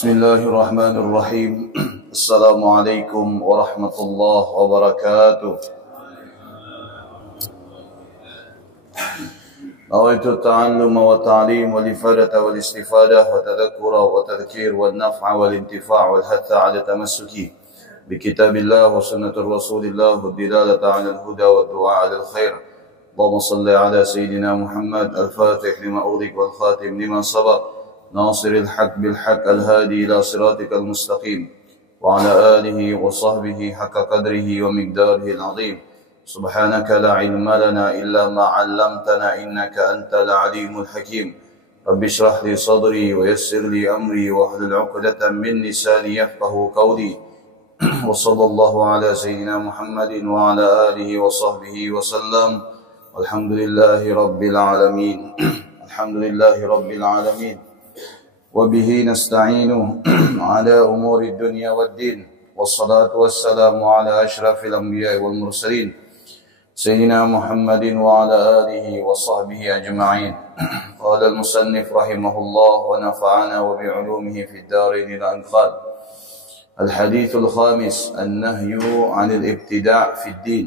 Bismillahirrahmanirrahim. Assalamualaikum warahmatullahi wabarakatuh. نويت التعلم والتعليم والإفادة والاستفادة والتذكر والتذكير والنفع والانتفاع والحث على التمسك بكتاب الله وسنة رسول الله والدلالة على الهدى والدعاء على الخير. اللهم صل على سيدنا محمد الفاتح لما أغلق والخاتم لما سبق ناصر الحق بالحق الهادي إلى صراطك المستقيم وعلى آله وصحبه حق قدره ومقداره العظيم. سبحانك لا علم لنا إلا ما علمتنا إنك أنت العليم الحكيم. رب اشرح لي صدري ويسر لي أمري واحلل عقدة من لساني يفقه قولي. وصلى الله على سيدنا محمد وعلى آله وصحبه وسلم. والحمد لله رب العالمين. الحمد لله رب العالمين. وبه نستعين على أمور الدنيا والدين. والصلاة والسلام على أشرف الأنبياء والمرسلين سيدنا محمد وعلى آله وصحبه أجمعين. قال المصنف رحمه الله ونفعنا وبعلومه في الدارين الأنقاد. الحديث الخامس النهي عن الابتداع في الدين.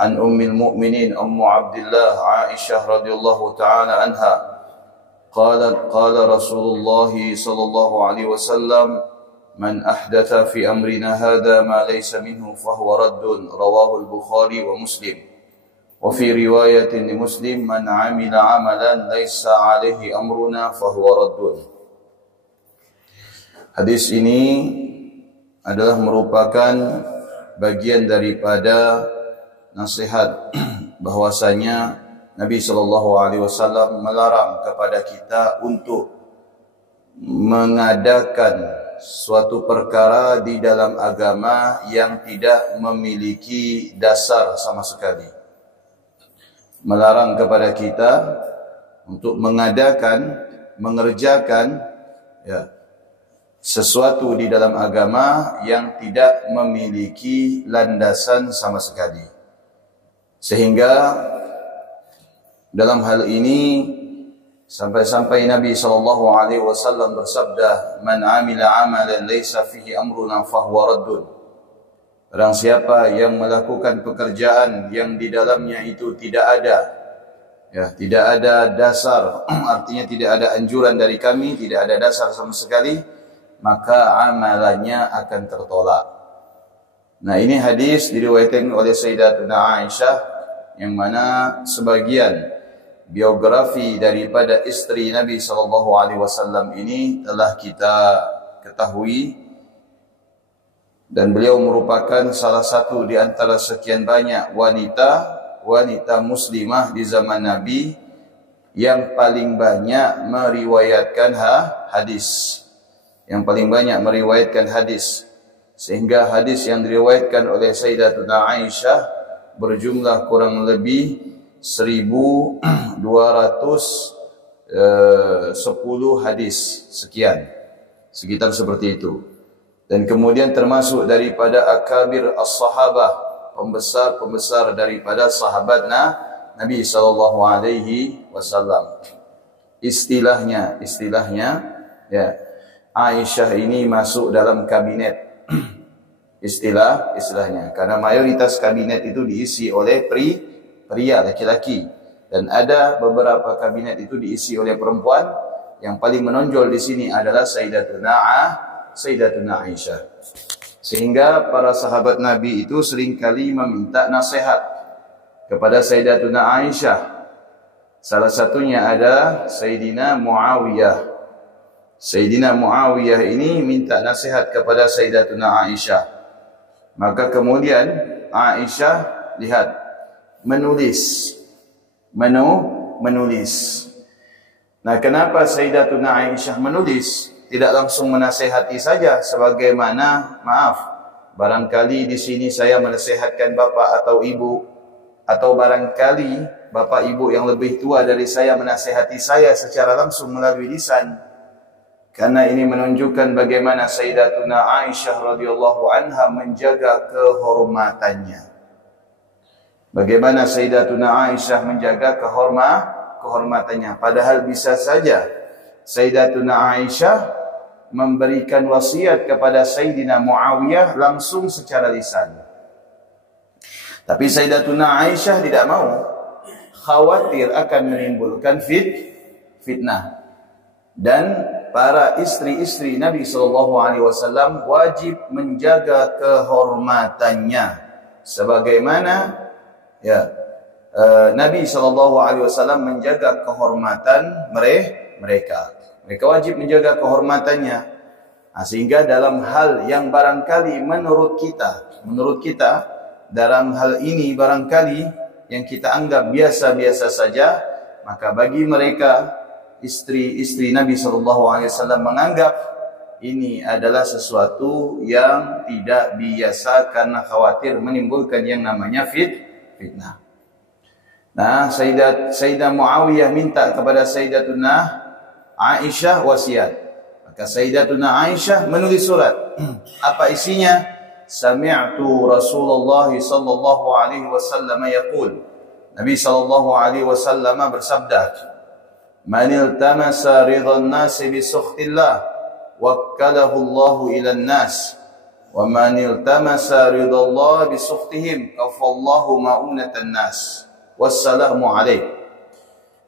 عن أم المؤمنين أم عبد الله عائشة رضي الله تعالى عنها قال رسول الله صلى الله عليه وسلم من أحدث في أمرنا هذا ما ليس منه فهو رد. رواه البخاري ومسلم. وفي رواية لمسلم من عمل عملا ليس عليه أمرنا فهو رد. Hadis ini adalah merupakan bagian daripada nasihat bahwasanya Nabi SAW melarang kepada kita untuk mengadakan suatu perkara di dalam agama yang tidak memiliki dasar sama sekali. Melarang kepada kita untuk mengadakan, mengerjakan sesuatu di dalam agama yang tidak memiliki landasan sama sekali. Sehingga dalam hal ini sampai-sampai Nabi SAW bersabda, "Man amila amalan laysa fihi amruna fahuwa raddun." Barang siapa yang melakukan pekerjaan yang di dalamnya itu tidak ada dasar, artinya tidak ada anjuran dari kami, tidak ada dasar sama sekali, maka amalannya akan tertolak. Nah, ini hadis diriwayatkan oleh Sayyidatuna Aisyah, yang mana sebagian biografi daripada istri Nabi SAW ini telah kita ketahui, dan beliau merupakan salah satu di antara sekian banyak wanita muslimah di zaman Nabi yang paling banyak meriwayatkan hadis. Yang paling banyak meriwayatkan hadis, sehingga hadis yang diriwayatkan oleh Sayyidatuna Aisyah berjumlah kurang lebih 1210 hadis sekian, sekitar seperti itu. Dan kemudian termasuk daripada akabir as-sahabah, pembesar-pembesar daripada sahabat Nabi SAW. Istilahnya Aisyah ini masuk dalam kabinet. Istilahnya, karena mayoritas kabinet itu diisi oleh pria laki-laki, dan ada beberapa kabinet itu diisi oleh perempuan. Yang paling menonjol di sini adalah Sayyidatuna Aisyah. Sehingga para sahabat Nabi itu seringkali meminta nasihat kepada Sayyidatuna Aisyah. Salah satunya ada Sayyidina Muawiyah. Sayyidina Muawiyah ini minta nasihat kepada Sayyidatuna Aisyah. Maka kemudian Aisyah lihat menulis. Nah, kenapa Sayyidatuna Aisyah menulis? Tidak langsung menasihati saja, sebagaimana, barangkali di sini saya menasihatkan bapak atau ibu, atau barangkali bapak ibu yang lebih tua dari saya menasihati saya secara langsung melalui lisan. Karena ini menunjukkan bagaimana Sayyidatuna Aisyah radhiyallahu anha menjaga kehormatannya. Bagaimana Sayyidatuna Aisyah menjaga kehormatannya. Padahal bisa saja Sayyidatuna Aisyah memberikan wasiat kepada Sayyidina Muawiyah langsung secara lisan. Tapi Sayyidatuna Aisyah tidak mau, khawatir akan menimbulkan fitnah. Dan para istri-istri Nabi SAW wajib menjaga kehormatannya, sebagaimana Nabi SAW menjaga kehormatan mereka. Mereka wajib menjaga kehormatannya. Sehingga dalam hal yang barangkali menurut kita dalam hal ini barangkali yang kita anggap biasa-biasa saja, maka bagi mereka istri-istri Nabi SAW menganggap ini adalah sesuatu yang tidak biasa karena khawatir menimbulkan yang namanya fitnah. Nah, Sayyidah Muawiyah minta kepada Sayyidatuna Aisyah wasiat. Maka Sayyidatuna Aisyah menulis surat. Apa isinya? Sami'tu Rasulullah sallallahu alaihi wasallam yaqul. Nabi sallallahu alaihi wasallam bersabda, "Man iltamasa ridhan nasi bi sukhtillah, wakkalahu Allahu ila an-nas. Wa man iltamasa ridallah bi sukhtihim, kafallahu ma'unatan nas." Wassalamu alaik.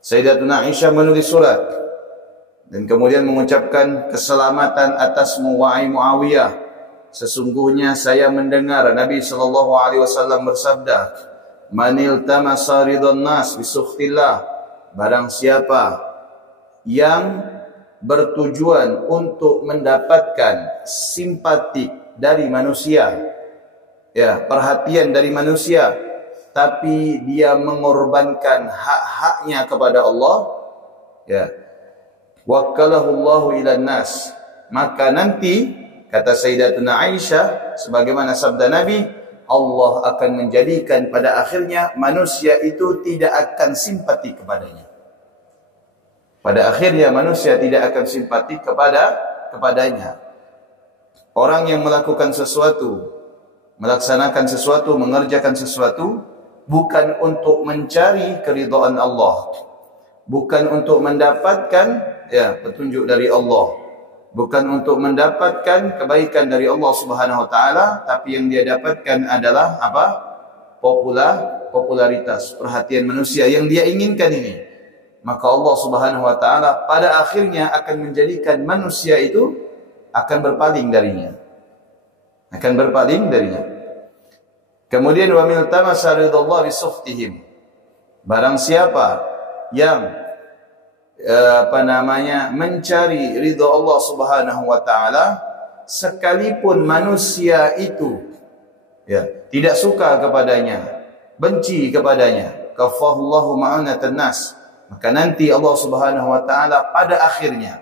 Sayyidatuna Aisyah menulis surat dan kemudian mengucapkan keselamatan atasmu wahai Muawiyah. Sesungguhnya saya mendengar Nabi SAW bersabda, "Manil tamasa ridhan nas bisukhtillah." Barang siapa yang bertujuan untuk mendapatkan simpati dari manusia, perhatian dari manusia, tapi dia mengorbankan hak-haknya kepada Allah, wakkalahu Allahu ilan nas, maka nanti kata Sayyidatuna Aisyah sebagaimana sabda Nabi, Allah akan menjadikan pada akhirnya manusia itu tidak akan simpati kepadanya. Pada akhirnya manusia tidak akan simpati kepadanya. Orang yang melakukan sesuatu, melaksanakan sesuatu, mengerjakan sesuatu bukan untuk mencari keridhaan Allah, bukan untuk mendapatkan petunjuk dari Allah, bukan untuk mendapatkan kebaikan dari Allah Subhanahu wa taala, tapi yang dia dapatkan adalah apa? Popularitas, perhatian manusia yang dia inginkan ini. Maka Allah Subhanahu wa taala pada akhirnya akan menjadikan manusia itu akan berpaling darinya. Kemudian wa mil tamasa ridallah bi sukhtihim. Barang siapa yang mencari ridha Allah Subhanahu wa taala, sekalipun manusia itu tidak suka kepadanya, benci kepadanya, kafahullahu ma'unatan nas, maka nanti Allah Subhanahu wa taala pada akhirnya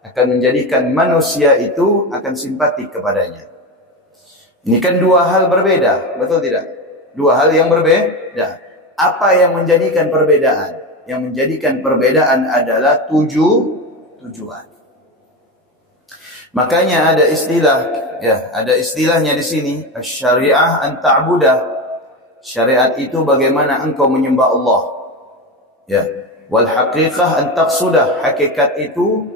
akan menjadikan manusia itu akan simpati kepadanya. Ini kan dua hal berbeda, betul tidak? Dua hal yang berbeda. Apa yang menjadikan perbedaan? Yang menjadikan perbedaan adalah tujuan. Makanya ada istilahnya di sini, syariah an ta'budah. Syariat itu bagaimana engkau menyembah Allah. Wal haqiqah an taqsudah. Hakikat itu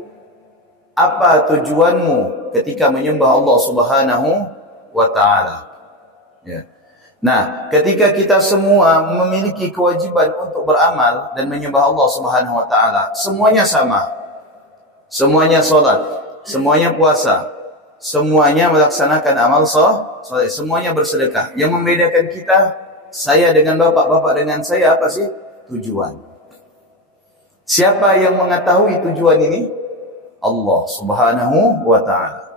apa tujuanmu ketika menyembah Allah Subhanahu wa ta'ala. Nah, ketika kita semua memiliki kewajiban untuk beramal dan menyembah Allah Subhanahu wa taala, semuanya sama. Semuanya salat, semuanya puasa, semuanya melaksanakan amal saleh, semuanya bersedekah. Yang membedakan kita, saya dengan bapak, bapak dengan saya, apa sih? Tujuan. Siapa yang mengetahui tujuan ini? Allah Subhanahu wa taala.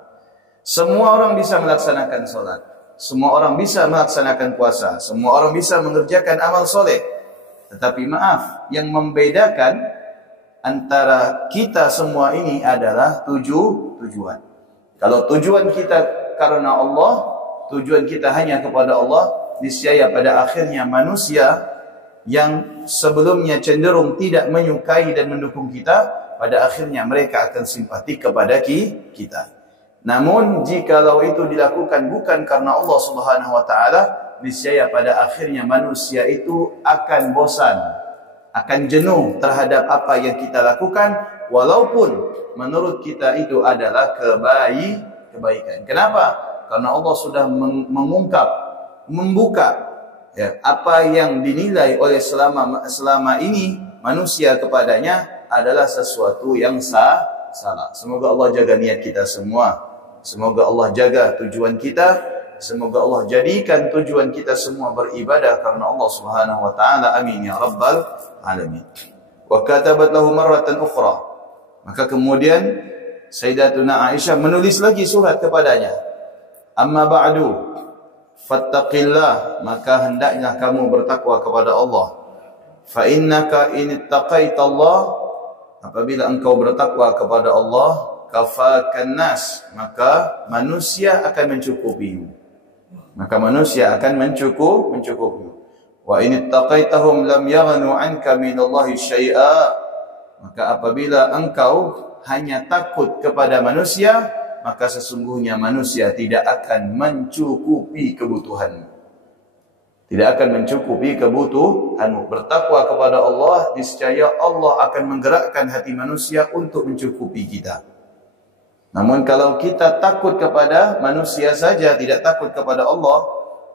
Semua orang bisa melaksanakan salat, semua orang bisa melaksanakan puasa, semua orang bisa mengerjakan amal soleh. Tetapi maaf, yang membedakan antara kita semua ini adalah tujuan. Kalau tujuan kita karena Allah, tujuan kita hanya kepada Allah, niscaya pada akhirnya manusia yang sebelumnya cenderung tidak menyukai dan mendukung kita, pada akhirnya mereka akan simpati kepada kita. Namun jikalau itu dilakukan bukan karena Allah Subhanahu wa taala, niscaya pada akhirnya manusia itu akan bosan, akan jenuh terhadap apa yang kita lakukan, walaupun menurut kita itu adalah kebaikan. Kenapa? Karena Allah sudah mengungkap, membuka ya, apa yang dinilai oleh selama ini manusia kepadanya adalah sesuatu yang salah. Semoga Allah jaga niat kita semua. Semoga Allah jaga tujuan kita. Semoga Allah jadikan tujuan kita semua beribadah karena Allah Subhanahu wa taala. Amin ya rabbal alamin. Wa katabat lahu marratan ukhra. Maka kemudian Sayyidatuna Aisyah menulis lagi surat kepadanya. Amma ba'du fattaqillah, maka hendaknya kamu bertakwa kepada Allah. Fa innaka in ittaqaitallah, apabila engkau bertakwa kepada Allah, kafakan nas, maka manusia akan mencukupimu. Maka manusia akan mencukupimu. Wa in ittaqaitahum lam yaghnu anka minallahi syai'a, maka apabila engkau hanya takut kepada manusia, maka sesungguhnya manusia tidak akan mencukupi kebutuhanmu. Tidak akan mencukupi kebutuhanmu. Bertakwa kepada Allah, niscaya Allah akan menggerakkan hati manusia untuk mencukupi kita. Namun kalau kita takut kepada manusia saja, tidak takut kepada Allah,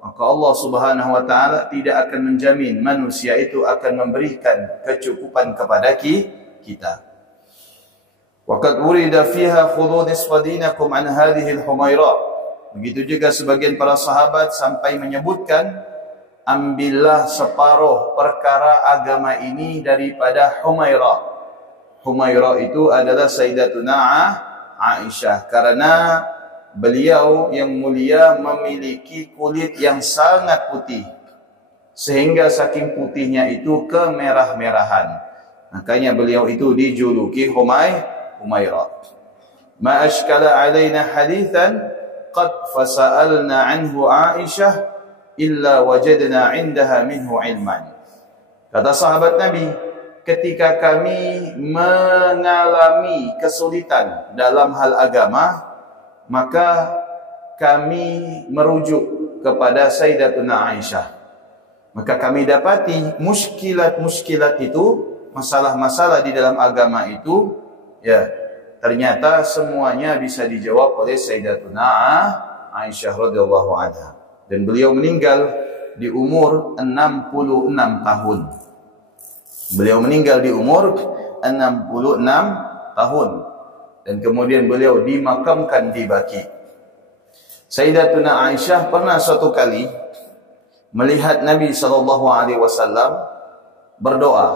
maka Allah Subhanahu wa taala tidak akan menjamin manusia itu akan memberikan kecukupan kepada kita. Waqad urida fiha khudhu nisfa dinakum an hadhihi al-humaira. Begitu juga sebagian para sahabat sampai menyebutkan, ambillah separuh perkara agama ini daripada Humaira. Humaira itu adalah Sayyidatuna Aisyah, karena beliau yang mulia memiliki kulit yang sangat putih, sehingga saking putihnya itu kemerah-merahan. Makanya beliau itu dijuluki Humaira. Ma ashkala alaina hadithan qad fasa'alna anhu Aisyah illa wajadna indaha minhu ilman. Kata sahabat Nabi, ketika kami mengalami kesulitan dalam hal agama, maka kami merujuk kepada Sayyidatuna Aisyah. Maka kami dapati muskilat-muskilat itu, masalah-masalah di dalam agama itu, ya, ternyata semuanya bisa dijawab oleh Sayyidatuna Aisyah radhiyallahu anha. Dan beliau meninggal di umur 66 tahun. Beliau meninggal di umur 66 tahun. Dan kemudian beliau dimakamkan di Baqi. Sayyidatuna Aisyah pernah suatu kali melihat Nabi SAW berdoa.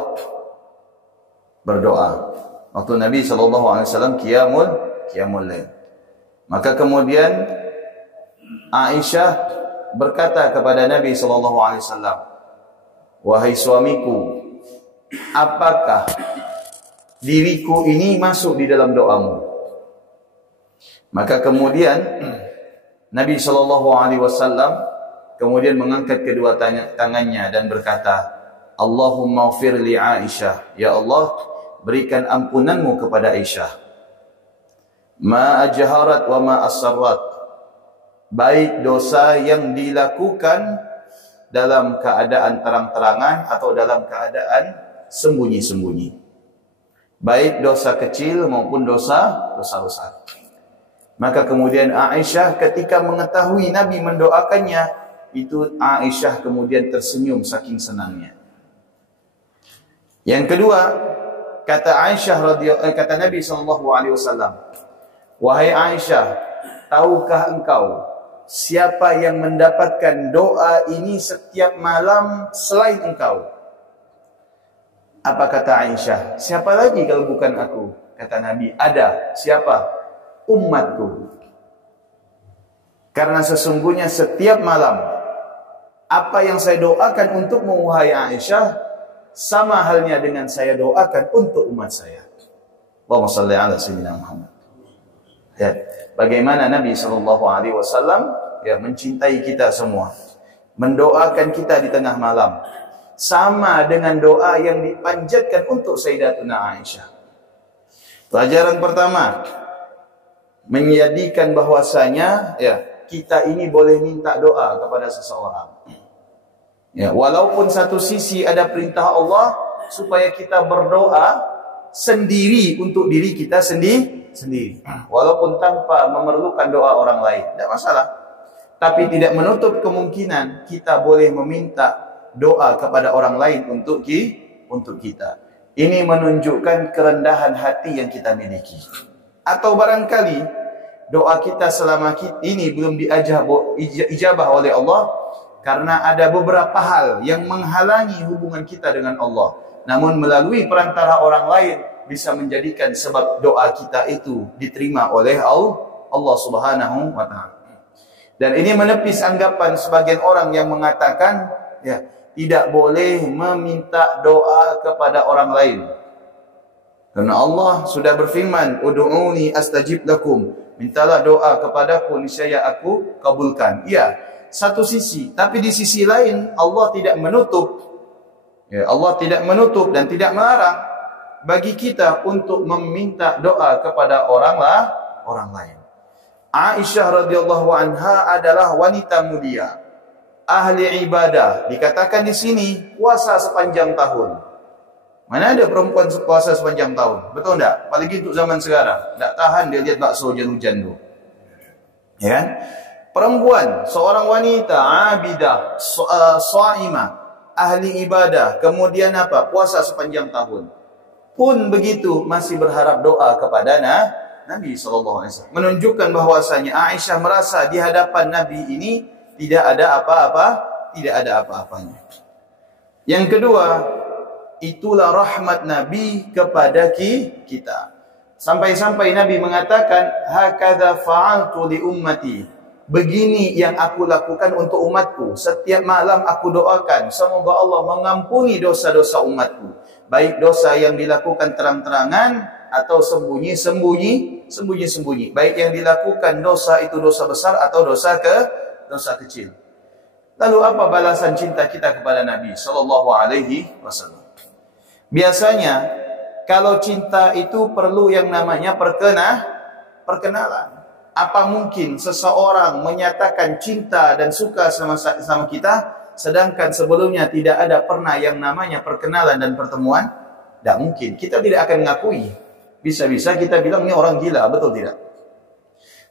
Waktu Nabi SAW qiyamul lail. Maka kemudian Aisyah berkata kepada Nabi SAW, wahai suamiku, apakah diriku ini masuk di dalam doamu? Maka kemudian Nabi SAW kemudian mengangkat kedua tangannya dan berkata, Allahumma ighfir li Aisyah, ya Allah, berikan ampunanmu kepada Aisyah. Ma ajharat wa ma asarrat, baik dosa yang dilakukan dalam keadaan terang-terangan atau dalam keadaan sembunyi-sembunyi, baik dosa kecil maupun dosa besar. Maka kemudian Aisyah ketika mengetahui Nabi mendoakannya, itu Aisyah kemudian tersenyum saking senangnya. Yang kedua, kata Nabi SAW, wahai Aisyah, tahukah engkau siapa yang mendapatkan doa ini setiap malam selain engkau? Apa kata Aisyah? Siapa lagi kalau bukan aku? Kata Nabi, ada. Siapa? Umatku. Karena sesungguhnya setiap malam, apa yang saya doakan untukmu wahai Aisyah, sama halnya dengan saya doakan untuk umat saya. Allahumma salli ala sayyidina Muhammad. Ya, bagaimana Nabi SAW ya mencintai kita semua, mendoakan kita di tengah malam, sama dengan doa yang dipanjatkan untuk Sayyidatuna Aisyah. Pelajaran pertama, menjadikan bahwasanya ya kita ini boleh minta doa kepada seseorang. Ya, walaupun satu sisi ada perintah Allah, supaya kita berdoa sendiri untuk diri kita sendiri. Walaupun tanpa memerlukan doa orang lain, tidak masalah. Tapi tidak menutup kemungkinan kita boleh meminta doa kepada orang lain untuk kita. Ini menunjukkan kerendahan hati yang kita miliki. Atau barangkali doa kita selama ini belum diijabah oleh Allah karena ada beberapa hal yang menghalangi hubungan kita dengan Allah. Namun melalui perantara orang lain bisa menjadikan sebab doa kita itu diterima oleh Allah Subhanahu wa taala. Dan ini menepis anggapan sebagian orang yang mengatakan ya, tidak boleh meminta doa kepada orang lain. Karena Allah sudah berfirman, "Ud'uni astajib lakum." Mintalah doa kepadaku, niscaya aku kabulkan. Ya, satu sisi, tapi di sisi lain Allah tidak menutup. Ya, Allah tidak menutup dan tidak melarang bagi kita untuk meminta doa kepada orang lain. Aisyah radhiyallahu anha adalah wanita mulia, ahli ibadah. Dikatakan di sini puasa sepanjang tahun. Mana ada perempuan puasa sepanjang tahun? Betul tak? Apalagi untuk zaman sekarang. Tak tahan dia lihat bakso hujan-hujan tu. Ya kan? Perempuan, seorang wanita abidah, shaimah, ahli ibadah, kemudian apa? Puasa sepanjang tahun. Pun begitu masih berharap doa kepada Nabi SAW. Menunjukkan bahwasanya Aisyah merasa di hadapan Nabi ini tidak ada apa-apanya. Yang kedua, itulah rahmat Nabi kepada kita. Sampai-sampai Nabi mengatakan, "Hakadha fa'altu li ummati." Begini yang aku lakukan untuk umatku. Setiap malam aku doakan, semoga Allah mengampuni dosa-dosa umatku. Baik dosa yang dilakukan terang-terangan atau sembunyi-sembunyi. Baik yang dilakukan dosa itu dosa besar atau dosa kecil. Lalu apa balasan cinta kita kepada Nabi sallallahu alaihi wasallam? Biasanya kalau cinta itu perlu yang namanya perkenalan. Apa mungkin seseorang menyatakan cinta dan suka sama kita, sedangkan sebelumnya tidak ada pernah yang namanya perkenalan dan pertemuan? Tidak mungkin. Kita tidak akan mengakui. Bisa-bisa kita bilang ini orang gila, betul tidak?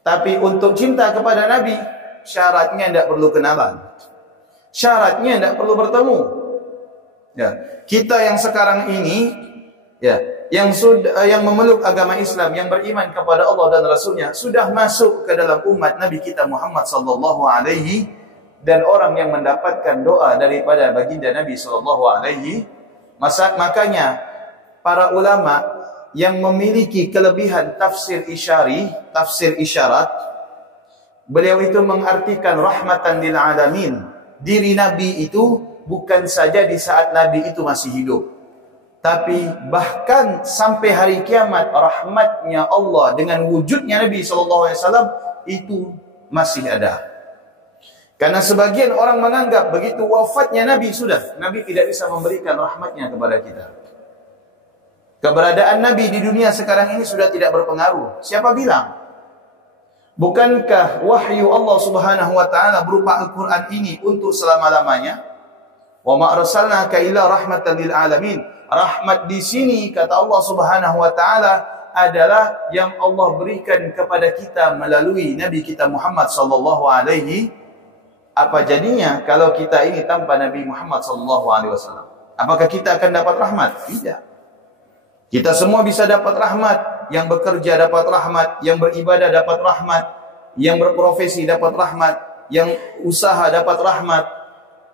Tapi untuk cinta kepada Nabi, syaratnya tidak perlu kenalan. Syaratnya tidak perlu bertemu. Ya, kita yang sekarang ini, ya, yang memeluk agama Islam, yang beriman kepada Allah dan Rasulnya, sudah masuk ke dalam umat Nabi kita Muhammad sallallahu alaihi, dan orang yang mendapatkan doa daripada baginda Nabi sallallahu alaihi. Makanya para ulama yang memiliki kelebihan tafsir isyarat, beliau itu mengartikan rahmatan lil alamin. Diri Nabi itu bukan saja di saat Nabi itu masih hidup, tapi bahkan sampai hari kiamat rahmatnya Allah dengan wujudnya Nabi SAW itu masih ada. Karena sebagian orang menganggap begitu wafatnya Nabi sudah, Nabi tidak bisa memberikan rahmatnya kepada kita. Keberadaan Nabi di dunia sekarang ini sudah tidak berpengaruh. Siapa bilang? Bukankah wahyu Allah Subhanahu wa taala berupa Al-Qur'an ini untuk selama-lamanya? Wa ma arsalnaka illa rahmatan lil alamin. Rahmat di sini kata Allah Subhanahu wa taala adalah yang Allah berikan kepada kita melalui Nabi kita Muhammad sallallahu alaihi. Apa jadinya kalau kita ini tanpa Nabi Muhammad sallallahu alaihi wasallam? Apakah kita akan dapat rahmat? Tidak. Kita semua bisa dapat rahmat, yang bekerja dapat rahmat, yang beribadah dapat rahmat, yang berprofesi dapat rahmat, yang usaha dapat rahmat,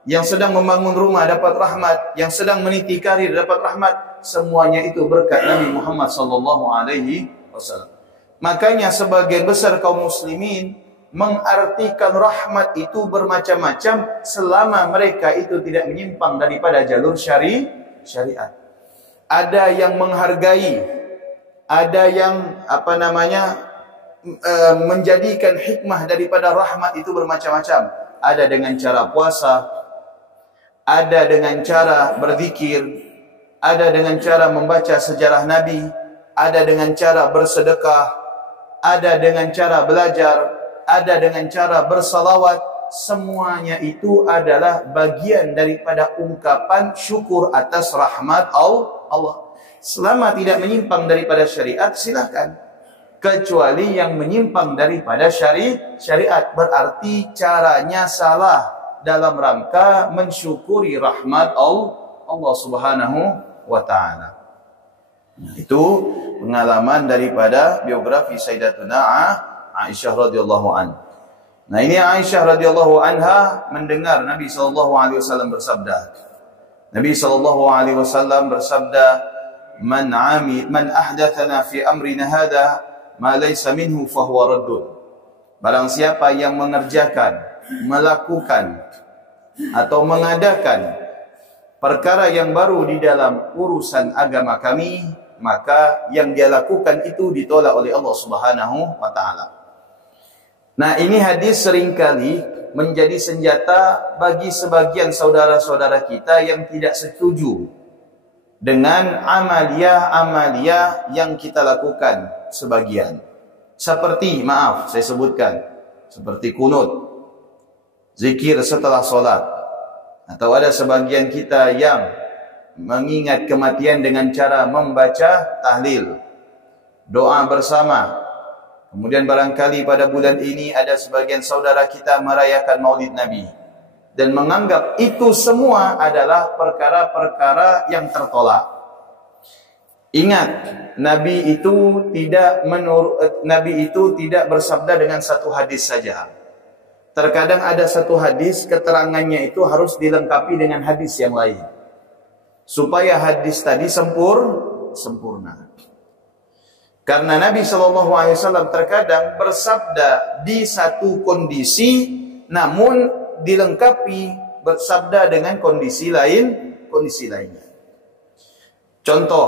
yang sedang membangun rumah dapat rahmat, yang sedang meniti karir dapat rahmat. Semuanya itu berkat Nabi Muhammad sallallahu alaihi wasallam. Makanya sebagian besar kaum muslimin mengartikan rahmat itu bermacam-macam selama mereka itu tidak menyimpang daripada jalur syariat. Ada yang menghargai, ada yang menjadikan hikmah daripada rahmat itu bermacam-macam. Ada dengan cara puasa, ada dengan cara berzikir, ada dengan cara membaca sejarah Nabi, ada dengan cara bersedekah, ada dengan cara belajar, ada dengan cara bersalawat, semuanya itu adalah bagian daripada ungkapan syukur atas rahmat Allah. Selama tidak menyimpang daripada syariat, silakan. Kecuali yang menyimpang daripada syariat, berarti caranya salah dalam rangka mensyukuri rahmat Allah Subhanahu wa ta'ala. Itu pengalaman daripada biografi Sayyidatuna Aisyah radhiyallahu anha. Nah, ini Aisyah radhiyallahu anha mendengar Nabi sallallahu alaihi wasallam bersabda. Nabi sallallahu alaihi wasallam bersabda, "Man ahdatsana fi amrina hadha ma laysa minhu fa huwa raddun." Barang siapa yang mengerjakan, melakukan atau mengadakan perkara yang baru di dalam urusan agama kami, maka yang dia lakukan itu ditolak oleh Allah Subhanahu wa ta'ala. Nah, ini hadis seringkali menjadi senjata bagi sebagian saudara-saudara kita yang tidak setuju dengan amalia-amalia yang kita lakukan sebagian. Seperti, maaf saya sebutkan, seperti kunut, zikir setelah solat, atau ada sebagian kita yang mengingat kematian dengan cara membaca tahlil, doa bersama. Kemudian barangkali pada bulan ini ada sebagian saudara kita merayakan Maulid Nabi dan menganggap itu semua adalah perkara-perkara yang tertolak. Ingat, Nabi itu tidak bersabda dengan satu hadis saja. Terkadang ada satu hadis, keterangannya itu harus dilengkapi dengan hadis yang lain, supaya hadis tadi sempurna. Karena Nabi SAW terkadang bersabda di satu kondisi, namun dilengkapi bersabda dengan kondisi lainnya. Contoh,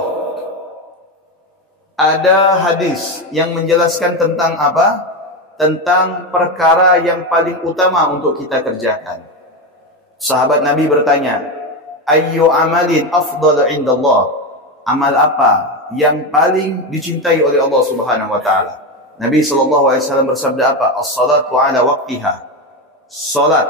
ada hadis yang menjelaskan tentang apa? Tentang perkara yang paling utama untuk kita kerjakan. Sahabat Nabi bertanya, "Ayyu amalin afdal indallah?" Amal apa yang paling dicintai oleh Allah Subhanahu wa taala? Nabi sallallahu alaihi wasallam bersabda apa? As-salatu ala waqtiha. Salat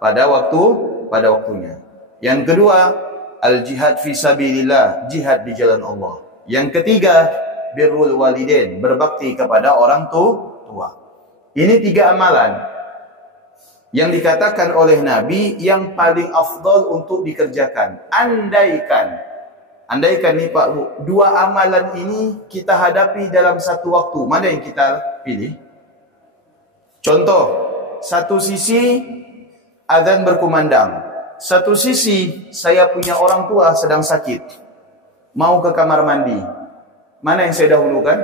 pada waktunya. Yang kedua, al-jihad fi sabilillah, jihad di jalan Allah. Yang ketiga, birrul walidain, berbakti kepada orang tua. Ini 3 amalan yang dikatakan oleh Nabi yang paling afdal untuk dikerjakan. Andaikan nih Pak Bu, 2 amalan ini kita hadapi dalam satu waktu, mana yang kita pilih? Contoh, satu sisi azan berkumandang, satu sisi saya punya orang tua sedang sakit, mau ke kamar mandi. Mana yang saya dahulukan?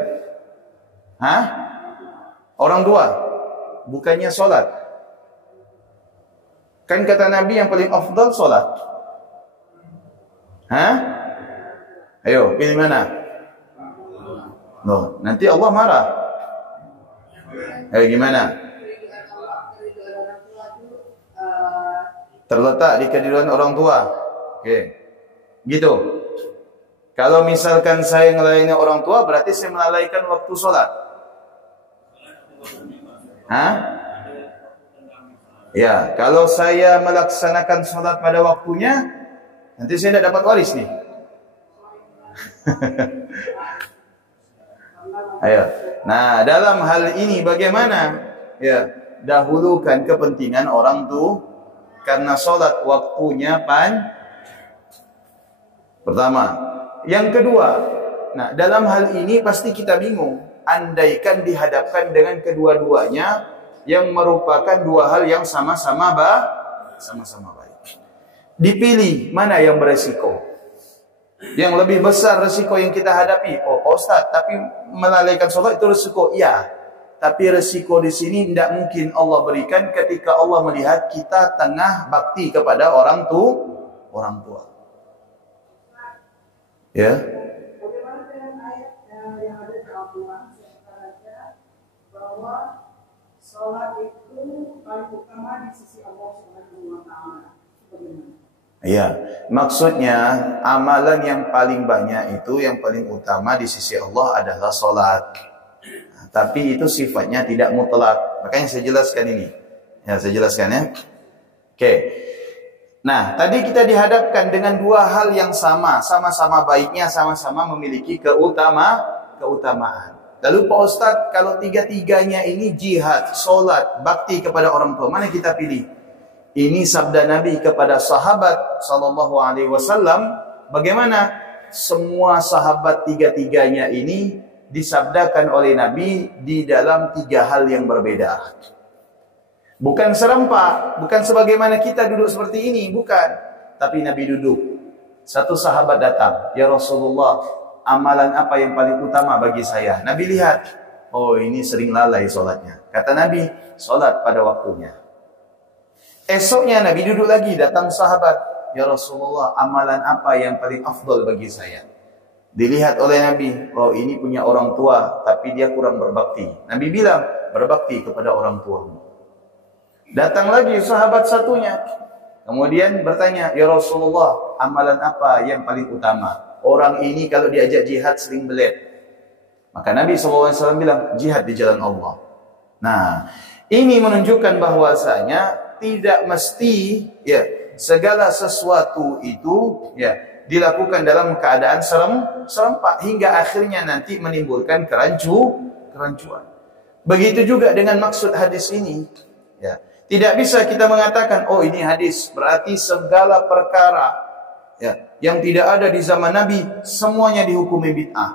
Orang tua, bukannya solat. Kan kata Nabi yang paling afdal solat. Ayo, pilih mana? Loh, nanti Allah marah. Ayo gimana? Terletak di kediduan orang tua. Oke. Gitu. Kalau misalkan saya melayani orang tua, berarti saya melalaikan waktu sholat. Ya, kalau saya melaksanakan sholat pada waktunya, nanti saya tidak dapat waris nih. Ayo. Nah, dalam hal ini bagaimana? Ya, dahulukan kepentingan orang tua karena sholat waktunya pertama. Yang kedua, nah dalam hal ini pasti kita bingung. Andaikan dihadapkan dengan kedua-duanya yang merupakan 2 hal yang sama-sama baik. Dipilih mana yang beresiko? Yang lebih besar resiko yang kita hadapi. Oh, Pak Ustaz, tapi melalaikan sholat itu resiko. Iya, tapi resiko di sini tidak mungkin Allah berikan ketika Allah melihat kita tengah bakti kepada orang tua. Ya. Bagaimana dengan ayat yang ada di Al-Quran bahwa sholat itu paling utama di sisi Allah Subhanahu wa taala? Iya, maksudnya amalan yang paling banyak itu yang paling utama di sisi Allah adalah sholat. Tapi itu sifatnya tidak mutlak. Makanya saya jelaskan ini. Ya, saya jelaskan ya. Oke. Nah, tadi kita dihadapkan dengan dua hal yang sama-sama baiknya, sama-sama memiliki keutamaan. Lalu Pak Ustadz, kalau tiga-tiganya ini jihad, solat, bakti kepada orang tua, mana kita pilih? Ini sabda Nabi kepada sahabat sallallahu alaihi wasallam. Bagaimana? Semua sahabat tiga-tiganya ini disabdakan oleh Nabi di dalam tiga hal yang berbeda. Bukan serempak, bukan sebagaimana kita duduk seperti ini, bukan. Tapi Nabi duduk. Satu sahabat datang, "Ya Rasulullah, amalan apa yang paling utama bagi saya?" Nabi lihat, oh ini sering lalai solatnya. Kata Nabi, solat pada waktunya. Esoknya Nabi duduk lagi, datang sahabat, "Ya Rasulullah, amalan apa yang paling afdal bagi saya?" Dilihat oleh Nabi, oh ini punya orang tua, tapi dia kurang berbakti. Nabi bilang, berbakti kepada orang tuamu. Datang lagi sahabat satunya. Kemudian bertanya, "Ya Rasulullah, amalan apa yang paling utama?" Orang ini kalau diajak jihad sering belet. Maka Nabi SAW bilang, jihad di jalan Allah. Nah, ini menunjukkan bahwasanya tidak mesti ya segala sesuatu itu ya dilakukan dalam keadaan serempak hingga akhirnya nanti menimbulkan kerancuan. Begitu juga dengan maksud hadis ini. Ya, tidak bisa kita mengatakan, oh ini hadis berarti segala perkara ya yang tidak ada di zaman Nabi semuanya dihukumi bid'ah.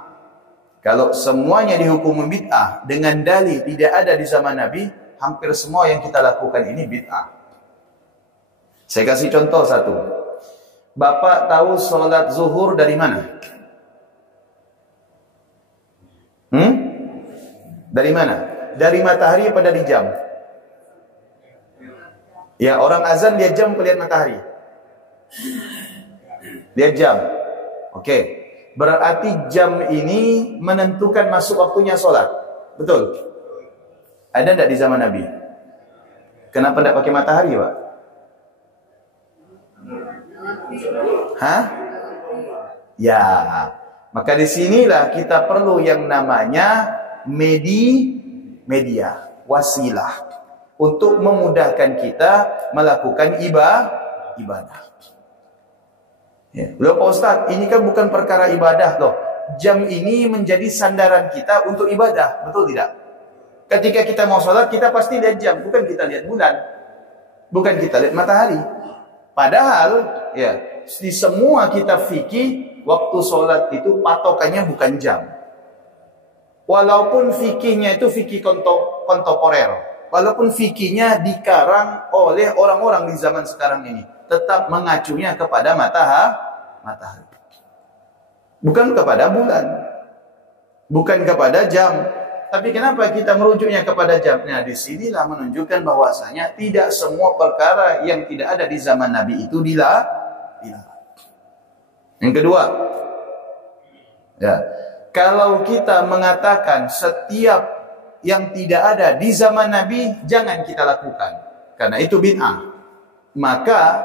Kalau semuanya dihukumi bid'ah dengan dalil tidak ada di zaman Nabi, hampir semua yang kita lakukan ini bid'ah. Saya kasih contoh satu. Bapak tahu sholat zuhur dari mana? Dari mana? Dari matahari apa dari jam? Ya, orang azan lihat jam atau lihat matahari? Lihat jam. Oke. Berarti jam ini menentukan masuk waktunya sholat. Betul? Ada tidak di zaman Nabi? Kenapa tidak pakai matahari, Pak? Hah? Ya. Maka disinilah kita perlu yang namanya media, wasilah. Untuk memudahkan kita melakukan ibadah. Ya. Loh Pak Ustadz, ini kan bukan perkara ibadah loh. Jam ini menjadi sandaran kita untuk ibadah, betul tidak? Ketika kita mau sholat, kita pasti lihat jam, bukan kita lihat bulan, bukan kita lihat matahari. Padahal, ya di semua kita fikih, waktu sholat itu patokannya bukan jam. Walaupun fikihnya itu fikih kontemporer. Walaupun fikihnya dikarang oleh orang-orang di zaman sekarang ini, tetap mengacunya kepada matahari. Bukan kepada bulan. Bukan kepada jam. Tapi kenapa kita merujuknya kepada jam? Nah, disinilah menunjukkan bahwasanya tidak semua perkara yang tidak ada di zaman Nabi itu dilarang. Yang kedua, ya, kalau kita mengatakan setiap yang tidak ada di zaman Nabi jangan kita lakukan karena itu bid'ah, maka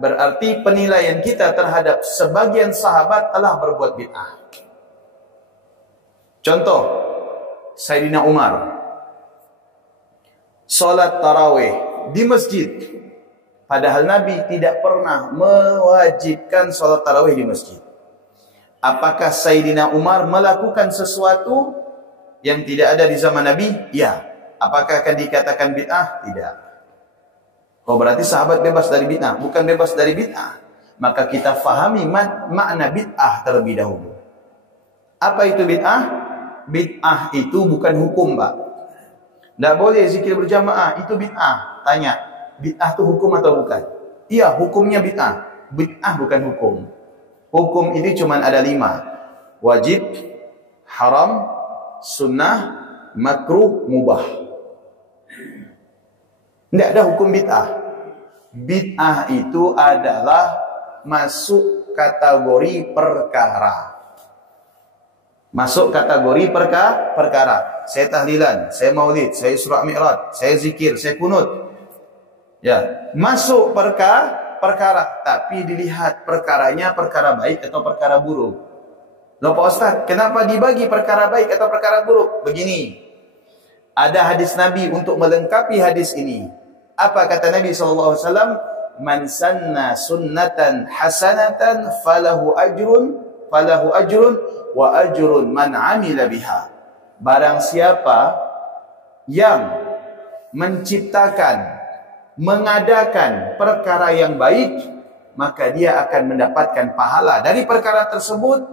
berarti penilaian kita terhadap sebagian sahabat telah berbuat bid'ah. Contoh, Sayyidina Umar salat tarawih di masjid, padahal Nabi tidak pernah mewajibkan salat tarawih di masjid. Apakah Sayyidina Umar melakukan sesuatu yang tidak ada di zaman Nabi? Ya. Apakah akan dikatakan bid'ah? Tidak. Oh, berarti sahabat bebas dari bid'ah. Bukan bebas dari bid'ah. Maka kita fahami makna bid'ah terlebih dahulu. Apa itu bid'ah? Bid'ah itu bukan hukum, Pak. Tidak boleh zikir berjamaah, itu bid'ah. Tanya, bid'ah itu hukum atau bukan? Iya, hukumnya bid'ah. Bid'ah bukan hukum. Hukum ini cuma ada 5. Wajib, haram, sunnah, makruh, mubah. Tidak ada hukum bid'ah. Bid'ah itu adalah masuk kategori perkara. Masuk kategori perkara. Saya tahlilan, saya maulid, saya Isra Mi'raj, saya zikir, saya kunut. Ya, masuk perkara, tapi dilihat perkaranya perkara baik atau perkara buruk. Loh Pak Ustadz, kenapa dibagi perkara baik atau perkara buruk? Begini, ada hadis Nabi untuk melengkapi hadis ini. Apa kata Nabi SAW? Man sanna sunnatan hasanatan falahu ajrun wa ajrun man amila biha. Barang siapa yang menciptakan, mengadakan perkara yang baik, maka dia akan mendapatkan pahala dari perkara tersebut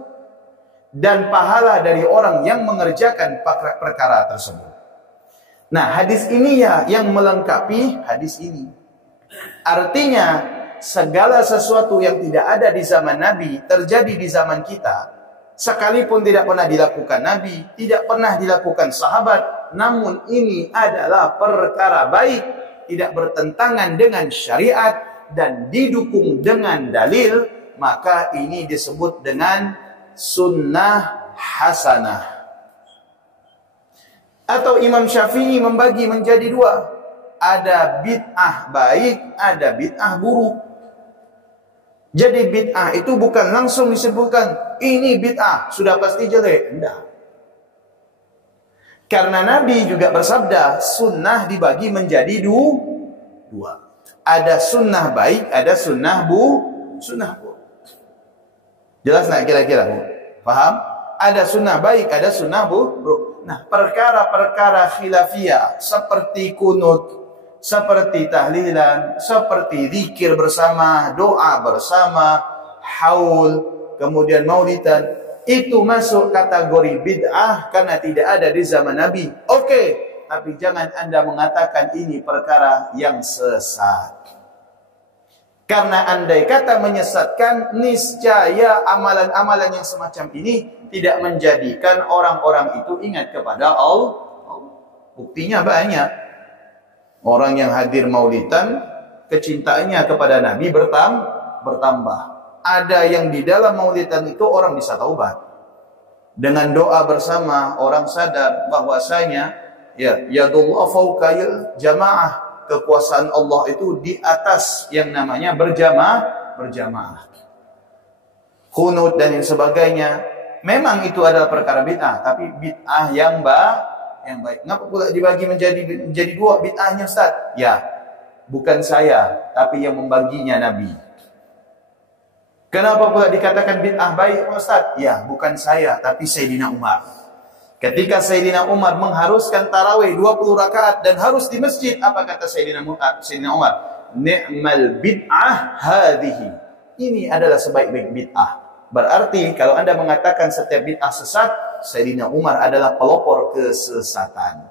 dan pahala dari orang yang mengerjakan perkara tersebut. Nah, hadis ini ya yang melengkapi hadis ini. Artinya, segala sesuatu yang tidak ada di zaman Nabi terjadi di zaman kita. Sekalipun tidak pernah dilakukan Nabi, tidak pernah dilakukan sahabat, namun ini adalah perkara baik, tidak bertentangan dengan syariat dan didukung dengan dalil, maka ini disebut dengan sunnah hasanah. Atau Imam Syafi'i membagi menjadi dua. Ada bid'ah baik, ada bid'ah buruk. Jadi bid'ah itu bukan langsung disebutkan ini bid'ah, sudah pasti jelek. Tidak. Karena Nabi juga bersabda, sunnah dibagi menjadi dua. Ada sunnah baik, ada sunnah buruk. Jelas nggak kira-kira? Paham? Ada sunnah baik, ada sunnah buruk. Nah, perkara-perkara khilafiyah seperti kunut, seperti tahlilan, seperti zikir bersama, doa bersama, haul, kemudian maulidan, itu masuk kategori bid'ah karena tidak ada di zaman Nabi. Oke, tapi jangan Anda mengatakan ini perkara yang sesat. Karena andai kata menyesatkan, niscaya amalan-amalan yang semacam ini tidak menjadikan orang-orang itu ingat kepada Allah. Buktinya banyak. Orang yang hadir maulidan, kecintaannya kepada Nabi bertambah. Ada yang di dalam maulidan itu orang bisa taubat. Dengan doa bersama, orang sadar bahwasanya yadullah fauqa jamaah. Kekuasaan Allah itu di atas yang namanya berjamaah. Kunut dan yang sebagainya. Memang itu adalah perkara bid'ah, tapi bid'ah yang baik. Kenapa pula dibagi menjadi dua bid'ahnya, Ustaz? Ya, bukan saya, tapi yang membaginya Nabi. Kenapa pula dikatakan bid'ah baik, Ustaz? Ya, bukan saya, tapi Sayyidina Umar. Ketika Sayyidina Umar mengharuskan tarawih 20 rakaat dan harus di masjid, apa kata Sayyidina Umar? Ni'mal bid'ah hadhihi. Ini adalah sebaik-baik bid'ah. Berarti kalau Anda mengatakan setiap bid'ah sesat, Sayyidina Umar adalah pelopor kesesatan.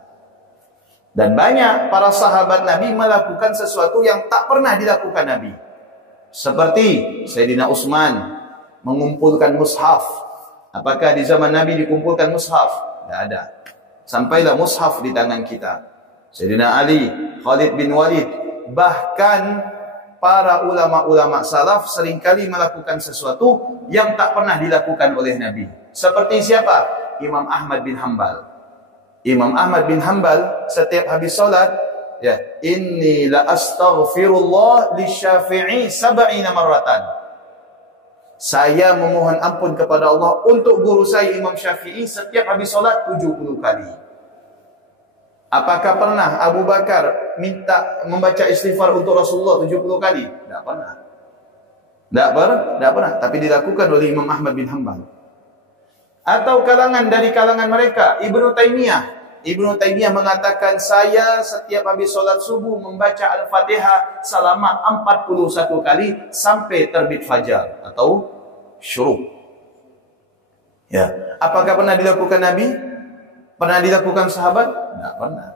Dan banyak para sahabat Nabi melakukan sesuatu yang tak pernah dilakukan Nabi. Seperti Sayyidina Utsman mengumpulkan mushaf. Apakah di zaman Nabi dikumpulkan mushaf? Tidak ada. Sampailah mushaf di tangan kita. Sayyidina Ali, Khalid bin Walid, bahkan para ulama-ulama salaf seringkali melakukan sesuatu yang tak pernah dilakukan oleh Nabi. Seperti siapa? Imam Ahmad bin Hanbal. Imam Ahmad bin Hanbal setiap habis salat, inni la astaghfirullah lisyafi'i 70 marratan. Saya memohon ampun kepada Allah untuk guru saya Imam Syafi'i setiap habis solat 70 kali. Apakah pernah Abu Bakar minta membaca istighfar untuk Rasulullah 70 kali? Tidak pernah. Tidak pernah. Tapi dilakukan oleh Imam Ahmad bin Hanbal. Atau dari kalangan mereka, Ibnu Taimiyah mengatakan, saya setiap habis solat subuh membaca Al-Fatihah selama 41 kali sampai terbit fajar atau syuruk. Ya, apakah pernah dilakukan Nabi? Pernah dilakukan sahabat? Tidak pernah.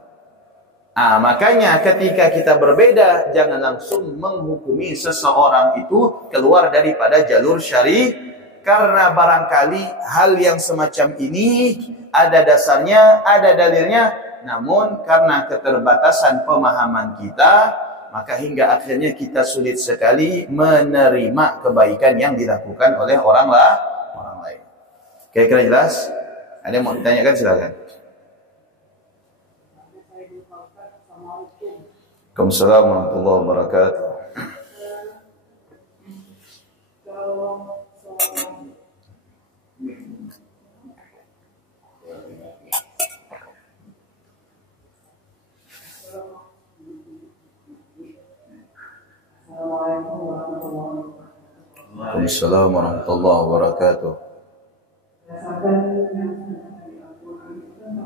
Makanya ketika kita berbeda, jangan langsung menghukumi seseorang itu keluar daripada jalur syari, karena barangkali hal yang semacam ini ada dasarnya, ada dalilnya, namun karena keterbatasan pemahaman kita, maka hingga akhirnya kita sulit sekali menerima kebaikan yang dilakukan oleh orang lain. Kira-kira jelas? Ada yang mau ditanyakan? Silakan. Waalaikumsalam warahmatullahi wabarakatuh. Waalaikumsalam warahmatullahi wabarakatuh. Berdasarkan yang dari Al-Quran itu kan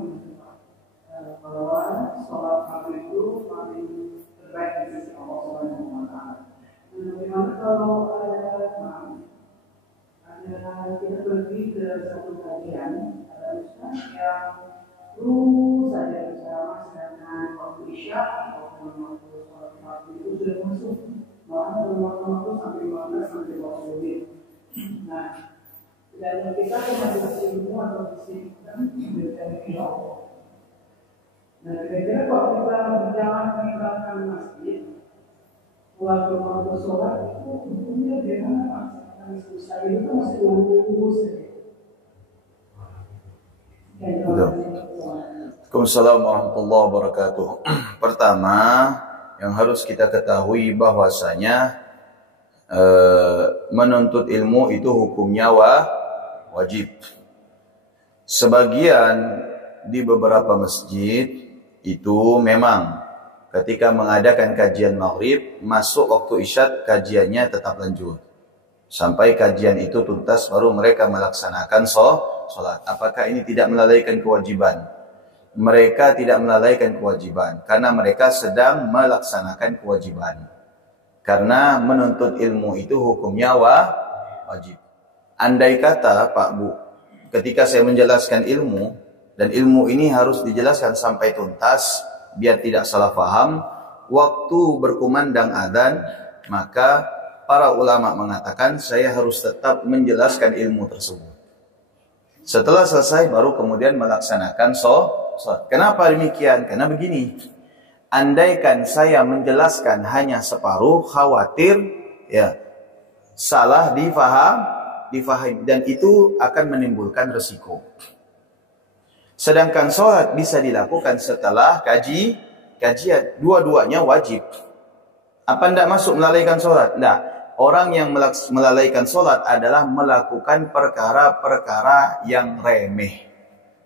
bahwa sholat maghrib itu paling terbaik di sisi Allah Subhanahu wa Ta'ala. Dan bagaimana kalau kita pergi ke satu kajian, ada ustaz yang terus saja bersama sedangkan waktu isya atau waktu sholat maghrib itu sudah masuk, malah dalam waktu sampai 15 sampai 20 menit. Nah, dan kita masih ilmu atau disibukkan dengan Allah. Nah, kira-kira kalau kita berjalan meninggalkan masjid, keluar rumah untuk sholat itu hukumnya bagaimana Pak? Saya itu masih lurus saja. Waalaikumsalam warahmatullahi wabarakatuh. Pertama, yang harus kita ketahui bahwasanya menuntut ilmu itu hukumnya wajib. Sebagian di beberapa masjid itu memang ketika mengadakan kajian maghrib, masuk waktu isya kajiannya tetap lanjut sampai kajian itu tuntas, baru mereka melaksanakan sholat. Apakah ini tidak melalaikan kewajiban? Mereka tidak melalaikan kewajiban karena mereka sedang melaksanakan kewajiban. Karena menuntut ilmu itu hukumnya wajib. Andai kata Pak Bu, ketika saya menjelaskan ilmu, dan ilmu ini harus dijelaskan sampai tuntas, biar tidak salah paham, waktu berkumandang adzan, maka para ulama mengatakan saya harus tetap menjelaskan ilmu tersebut. Setelah selesai baru kemudian melaksanakan sholat. Kenapa demikian? Karena begini, andaikan saya menjelaskan hanya separuh, khawatir ya salah difahami, dan itu akan menimbulkan resiko. Sedangkan sholat bisa dilakukan setelah kajian. Dua-duanya wajib. Apa tidak masuk melalaikan sholat? Tidak. Orang yang melalaikan sholat adalah melakukan perkara-perkara yang remeh.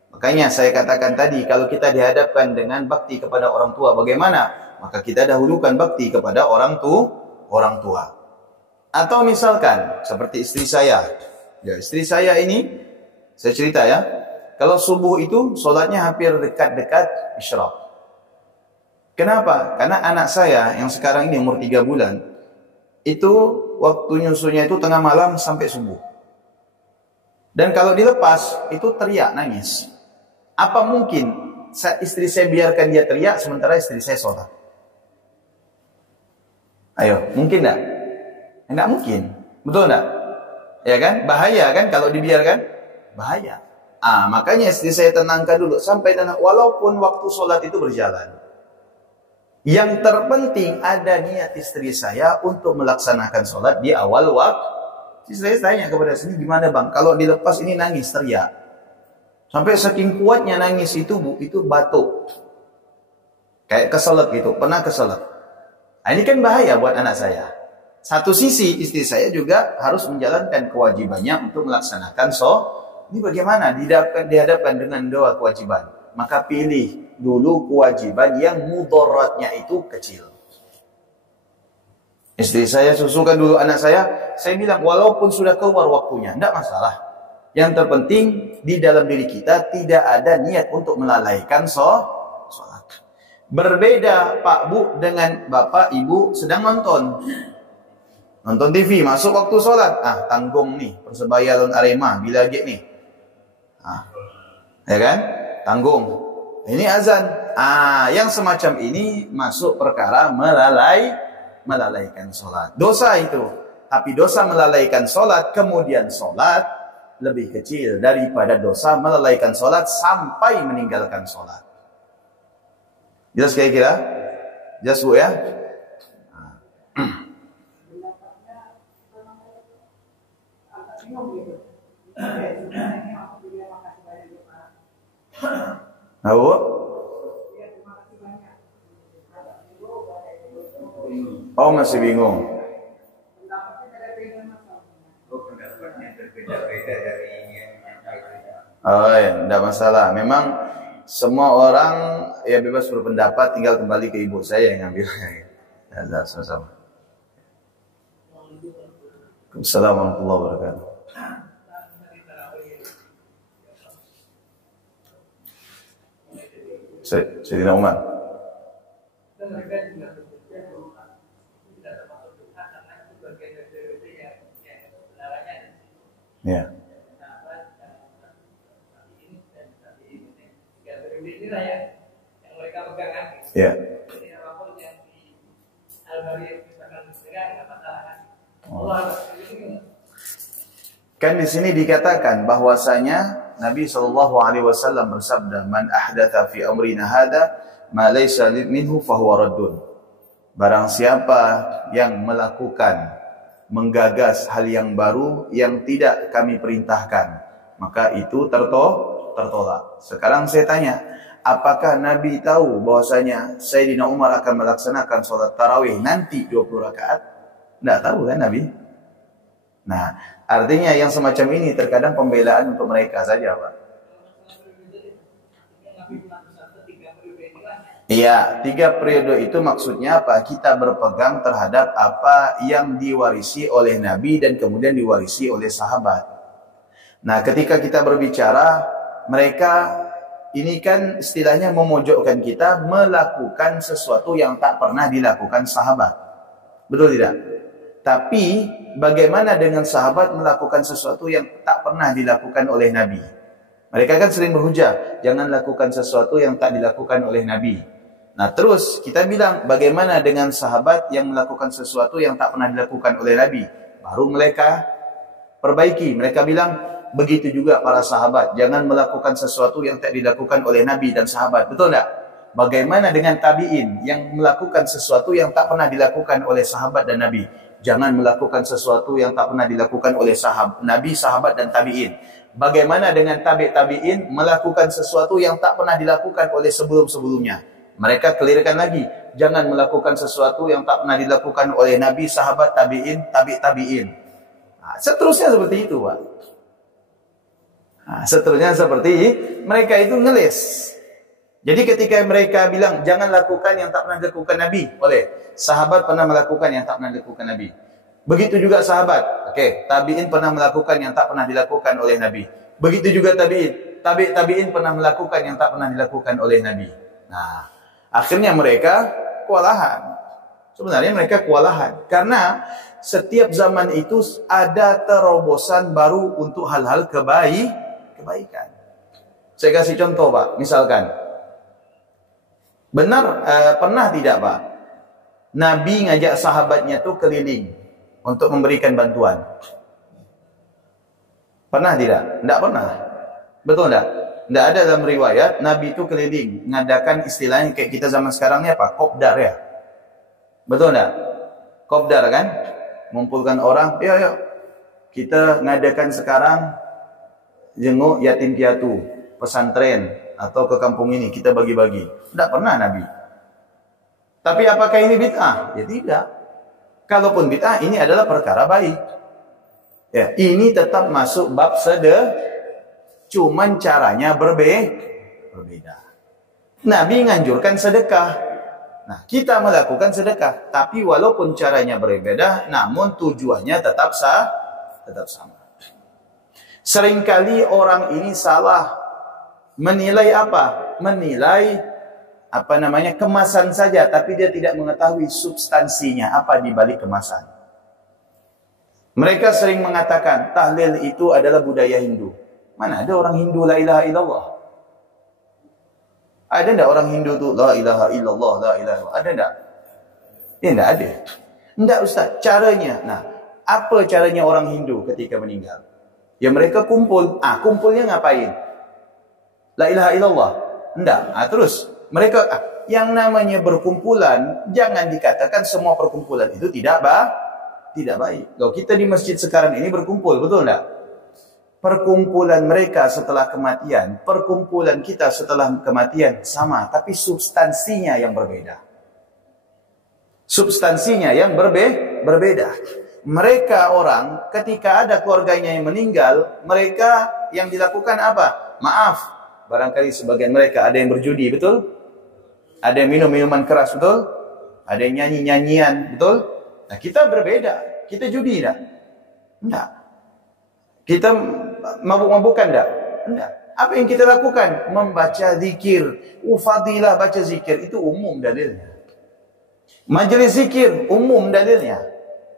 Makanya saya katakan tadi, kalau kita dihadapkan dengan bakti kepada orang tua, bagaimana? Maka kita dahulukan bakti kepada orang tua. Atau misalkan, seperti istri saya. Ya, istri saya ini, saya cerita ya, kalau subuh itu sholatnya hampir dekat-dekat isyraq. Kenapa? Karena anak saya yang sekarang ini umur 3 bulan, itu waktu nyusunya itu tengah malam sampai subuh. Dan kalau dilepas, itu teriak, nangis. Apa mungkin istri saya biarkan dia teriak sementara istri saya sholat? Ayo, mungkin enggak? Enggak mungkin. Betul enggak? Ya kan? Bahaya kan kalau dibiarkan? Bahaya. Makanya istri saya tenangkan dulu sampai tenang, walaupun waktu sholat itu berjalan. Yang terpenting ada niat istri saya untuk melaksanakan sholat di awal waktu. Istri saya tanya kepada sini, gimana bang? Kalau dilepas ini nangis, teriak. Sampai saking kuatnya nangis itu Bu, itu batuk. Kayak keselak gitu, pernah keselak. Ini kan bahaya buat anak saya. Satu sisi istri saya juga harus menjalankan kewajibannya untuk melaksanakan sholat. Ini bagaimana? Dihadapkan dengan dua kewajiban. Maka pilih dulu kewajiban yang mudaratnya itu kecil. Istri saya susukan dulu anak saya bilang walaupun sudah keluar waktunya, tidak masalah. Yang terpenting di dalam diri kita tidak ada niat untuk melalaikan sholat. Berbeda Pak Bu dengan Bapak Ibu sedang nonton TV, masuk waktu sholat, tanggung nih Persebaya lawan Arema, bila lagi nih, ya kan? Tanggung. Ini azan. Yang semacam ini masuk perkara melalaikan sholat. Dosa itu. Tapi dosa melalaikan sholat, kemudian sholat lebih kecil daripada dosa melalaikan sholat sampai meninggalkan sholat. Jelas kira-kira? Jelas Bu ya? Bu? Oh masih bingung. Oh ya, tidak masalah. Memang semua orang ya bebas berpendapat, tinggal kembali ke ibu saya yang ngambil. Ya, sama-sama. Assalamualaikum warahmatullahi wabarakatuh. Sayyidina Umar. Ya. Ya. Kan di sini dikatakan bahwasanya Nabi SAW bersabda, "Man ahdatha fi amrina hadha ma laysa minhu fahuwa raddun." Barang siapa yang melakukan, menggagas hal yang baru yang tidak kami perintahkan, maka itu tertolak. Sekarang saya tanya, apakah Nabi tahu bahwasanya Sayyidina Umar akan melaksanakan sholat tarawih nanti 20 rakaat? Tidak tahu kan Nabi? Nah, artinya yang semacam ini terkadang pembelaan untuk mereka saja, Pak. Iya, 3 periode itu maksudnya apa? Kita berpegang terhadap apa yang diwarisi oleh Nabi dan kemudian diwarisi oleh sahabat. Nah, ketika kita berbicara, mereka ini kan istilahnya memojokkan kita melakukan sesuatu yang tak pernah dilakukan sahabat. Betul tidak? Tapi bagaimana dengan sahabat melakukan sesuatu yang tak pernah dilakukan oleh Nabi? Mereka kan sering berhujah, jangan lakukan sesuatu yang tak dilakukan oleh Nabi. Nah terus kita bilang, bagaimana dengan sahabat yang melakukan sesuatu yang tak pernah dilakukan oleh Nabi? Baru mereka perbaiki. Mereka bilang, begitu juga para sahabat, jangan melakukan sesuatu yang tak dilakukan oleh Nabi dan sahabat. Betul tak? Bagaimana dengan tabi'in yang melakukan sesuatu yang tak pernah dilakukan oleh sahabat dan Nabi? Jangan melakukan sesuatu yang tak pernah dilakukan oleh Nabi, sahabat dan tabi'in. Bagaimana dengan tabi'in melakukan sesuatu yang tak pernah dilakukan oleh sebelum-sebelumnya? Mereka clearkan lagi, jangan melakukan sesuatu yang tak pernah dilakukan oleh Nabi, sahabat, tabi'in, tabi'in. Nah, seterusnya seperti itu, Pak. Nah, seterusnya seperti mereka itu ngeles. Jadi ketika mereka bilang jangan lakukan yang tak pernah dilakukan Nabi, oleh sahabat pernah melakukan yang tak pernah dilakukan Nabi. Begitu juga sahabat, tabi'in pernah melakukan yang tak pernah dilakukan oleh Nabi. Begitu juga tabi'in, tabi'in pernah melakukan yang tak pernah dilakukan oleh Nabi. Nah, akhirnya mereka kewalahan. Sebenarnya mereka kewalahan karena setiap zaman itu ada terobosan baru untuk hal-hal kebaikan. Saya kasih contoh, Pak. Misalkan, benar pernah tidak, Pak, Nabi ngajak sahabatnya tuh keliling untuk memberikan bantuan? Pernah tidak? Tidak pernah. Betul tidak? Tidak ada dalam riwayat Nabi itu keliling mengadakan istilahnya kayak kita zaman sekarang ini apa? Kopdar ya. Betul tidak? Kopdar kan? Mengumpulkan orang, yuk kita ngadakan sekarang jenguk yatim piatu, pesantren atau ke kampung ini kita bagi-bagi. Tidak pernah Nabi. Tapi apakah ini bid'ah? Ya tidak. Kalaupun bid'ah, ini adalah perkara baik. Ya, ini tetap masuk bab sedekah. Cuman caranya berbeda. Nabi nganjurkan sedekah. Nah, kita melakukan sedekah. Tapi walaupun caranya berbeda, namun tujuannya tetap sama. Seringkali orang ini salah. Menilai apa? Menilai kemasan saja. Tapi dia tidak mengetahui substansinya. Apa di balik kemasan. Mereka sering mengatakan, tahlil itu adalah budaya Hindu. Mana ada orang Hindu la ilaha illallah? Ada enggak orang Hindu tu la ilaha illallah, la ilaha illallah? Ada enggak? Ya enggak ada. Enggak, Ustaz, caranya. Nah, apa caranya orang Hindu ketika meninggal? Ya mereka kumpul. Kumpulnya ngapain? La ilaha illallah. Enggak. Terus mereka yang namanya berkumpulan, jangan dikatakan semua perkumpulan itu tidak baik. Kalau kita di masjid sekarang ini berkumpul, betul enggak? Perkumpulan mereka setelah kematian, perkumpulan kita setelah kematian sama, tapi substansinya yang berbeda. Substansinya yang berbeda. Mereka orang ketika ada keluarganya yang meninggal, mereka yang dilakukan apa? Maaf, barangkali sebagian mereka ada yang berjudi, betul? Ada yang minum minuman keras, betul? Ada yang nyanyi-nyanyian, betul? Nah, kita berbeda. Kita judi, tak? Enggak. Kita mabuk-mabukan enggak? Enggak. Apa yang kita lakukan? Membaca zikir. Fadilah baca zikir itu umum dalilnya. Majelis zikir umum dalilnya.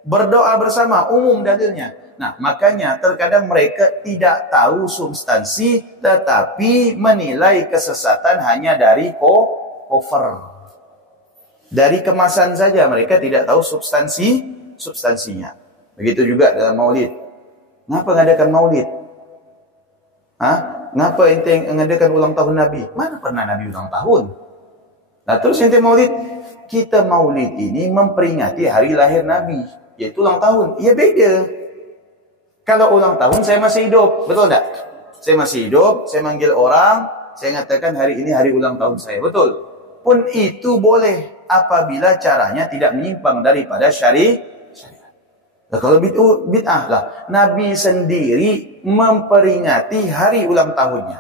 Berdoa bersama umum dalilnya. Nah, makanya terkadang mereka tidak tahu substansi tetapi menilai kesesatan hanya dari cover. Dari kemasan saja mereka tidak tahu substansinya. Begitu juga dalam maulid. Ngapa ngadakan maulid? Ngapa ente ngadakan ulang tahun Nabi? Mana pernah Nabi ulang tahun? Nah terus ente maulid? Kita maulid ini memperingati hari lahir Nabi, yaitu ulang tahun. Ya beda. Kalau ulang tahun saya masih hidup, betul tak? Saya masih hidup, saya manggil orang, saya mengatakan hari ini hari ulang tahun saya, betul? Pun itu boleh apabila caranya tidak menyimpang daripada syariat. Nah, kalau bid'ah lah, Nabi sendiri memperingati hari ulang tahunnya.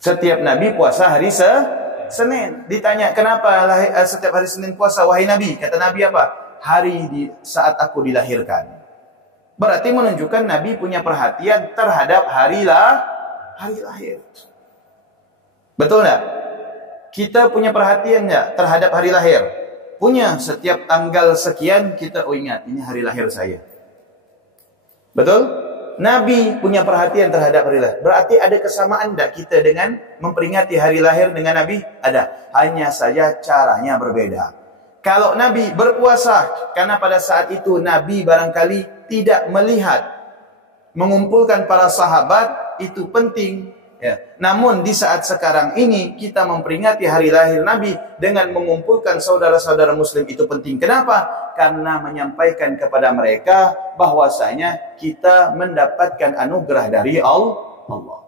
Setiap Nabi puasa hari Senin. Ditanya, kenapa setiap hari Senin puasa, wahai Nabi? Kata Nabi apa? Hari saat aku dilahirkan. Berarti menunjukkan Nabi punya perhatian terhadap hari lahir. Betul enggak? Kita punya perhatian enggak terhadap hari lahir? Punya. Setiap tanggal sekian kita ingat ini hari lahir saya. Betul? Nabi punya perhatian terhadap hari lahir. Berarti ada kesamaan enggak kita dengan memperingati hari lahir dengan Nabi? Ada. Hanya saja caranya berbeda. Kalau Nabi berpuasa, karena pada saat itu Nabi barangkali tidak melihat mengumpulkan para sahabat itu penting. Ya. Namun di saat sekarang ini kita memperingati hari lahir Nabi dengan mengumpulkan saudara-saudara muslim itu penting. Kenapa? Karena menyampaikan kepada mereka bahwasanya kita mendapatkan anugerah dari Allah.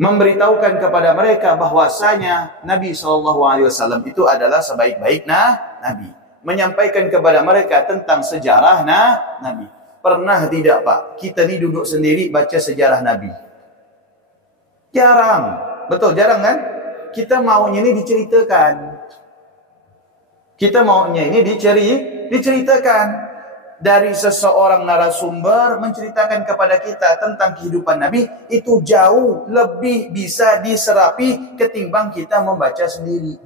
Memberitahukan kepada mereka bahwasanya Nabi SAW itu adalah sebaik-baik Nabi. Menyampaikan kepada mereka tentang sejarah Nabi. Pernah tidak Pak, kita ni duduk sendiri baca sejarah Nabi? Jarang. Betul, jarang kan? Kita maunya ini diceritakan. Kita maunya ini diceritakan. Dari seseorang narasumber menceritakan kepada kita tentang kehidupan Nabi, itu jauh lebih bisa diserapi ketimbang kita membaca sendiri.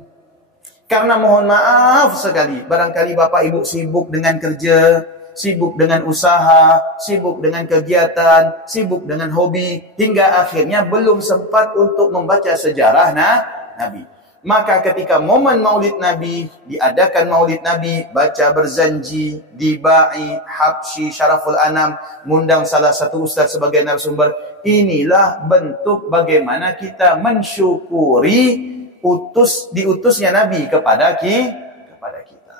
Karena mohon maaf sekali, barangkali Bapak Ibu sibuk dengan kerja, sibuk dengan usaha, sibuk dengan kegiatan, sibuk dengan hobi, hingga akhirnya belum sempat untuk membaca sejarah Nabi. Maka ketika momen maulid Nabi, diadakan maulid Nabi, baca berzanji, dibai, Habsyi, Syaraful Anam, mengundang salah satu ustaz sebagai narasumber, inilah bentuk bagaimana kita mensyukuri diutusnya Nabi kepada kita.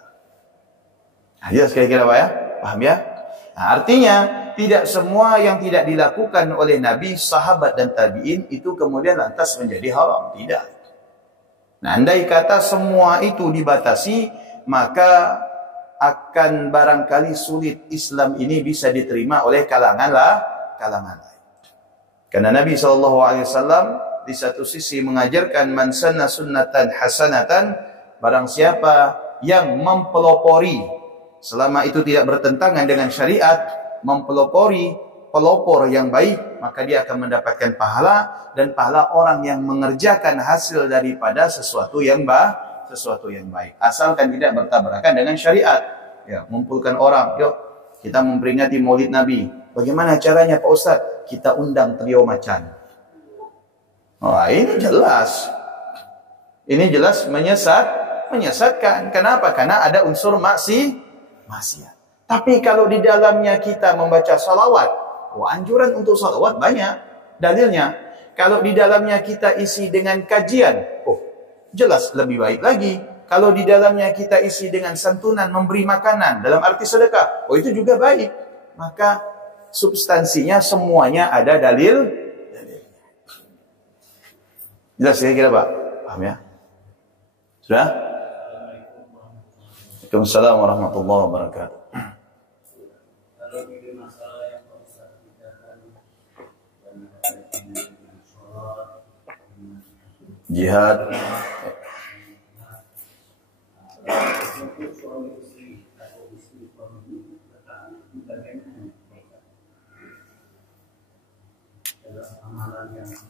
Nah, jelas kira-kira Pak ya? Paham ya? Nah, artinya tidak semua yang tidak dilakukan oleh Nabi, sahabat dan tabi'in itu kemudian lantas menjadi haram. Tidak. Nah, andai kata semua itu dibatasi, maka akan barangkali sulit Islam ini bisa diterima oleh kalangan lain. Karena Nabi SAW di satu sisi mengajarkan man sanna sunnatan hasanatan, barang siapa yang mempelopori, selama itu tidak bertentangan dengan syariat, mempelopori pelopor yang baik, maka dia akan mendapatkan pahala, dan pahala orang yang mengerjakan hasil daripada sesuatu yang baik, asalkan tidak bertabrakan dengan syariat. Ya, mengumpulkan orang, yuk kita memperingati maulid Nabi. Bagaimana caranya Pak Ustaz? Kita undang trio macan. Wah, ini jelas menyesatkan. Kenapa? Karena ada unsur maksiat. Tapi kalau di dalamnya kita membaca salawat, anjuran untuk salawat banyak dalilnya. Kalau di dalamnya kita isi dengan kajian, jelas lebih baik lagi. Kalau di dalamnya kita isi dengan santunan, memberi makanan dalam arti sedekah, itu juga baik. Maka substansinya semuanya ada dalilnya. Jelas kira-kira Pak? Paham ya? Sudah? Waalaikumsalam warahmatullahi wabarakatuh. Jihad.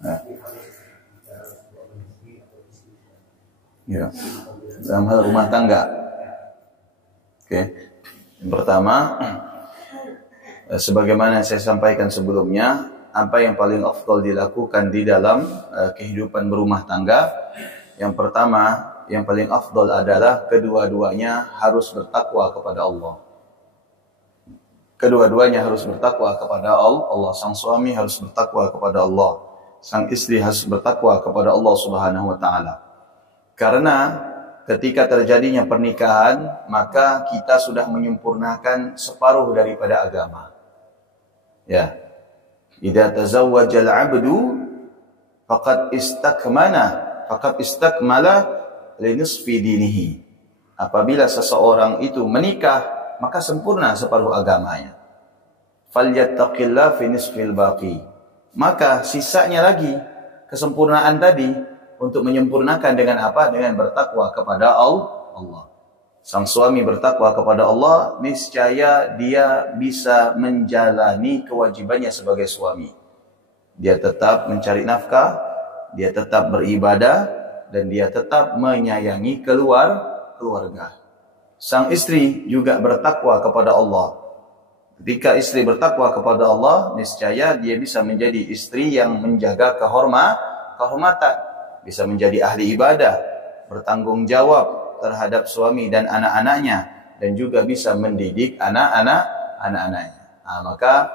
Nah. Ya. Dalam hal rumah tangga. Oke. Yang pertama, sebagaimana saya sampaikan sebelumnya, apa yang paling afdal dilakukan di dalam kehidupan berumah tangga? Yang pertama, yang paling afdal adalah kedua-duanya harus bertakwa kepada Allah. Kedua-duanya harus bertakwa kepada Allah. Sang suami harus bertakwa kepada Allah. Sang istri harus bertakwa kepada Allah Subhanahu wa taala. Karena ketika terjadinya pernikahan, maka kita sudah menyempurnakan separuh daripada agama. Ya. Idza tazawwaja al-'abdu faqad istakmala li nisfi dinihi. Apabila seseorang itu menikah, maka sempurna separuh agamanya. Falyattaqillah fi nisfil baqi. Maka sisanya lagi kesempurnaan tadi untuk menyempurnakan dengan apa? Dengan bertakwa kepada Allah. Sang suami bertakwa kepada Allah, niscaya dia bisa menjalani kewajibannya sebagai suami. Dia tetap mencari nafkah, dia tetap beribadah, dan dia tetap menyayangi keluarga. Sang istri juga bertakwa kepada Allah. Ketika istri bertakwa kepada Allah, niscaya dia bisa menjadi istri yang menjaga kehormatan, bisa menjadi ahli ibadah, bertanggung jawab terhadap suami dan anak-anaknya, dan juga bisa mendidik anak-anaknya. Nah, maka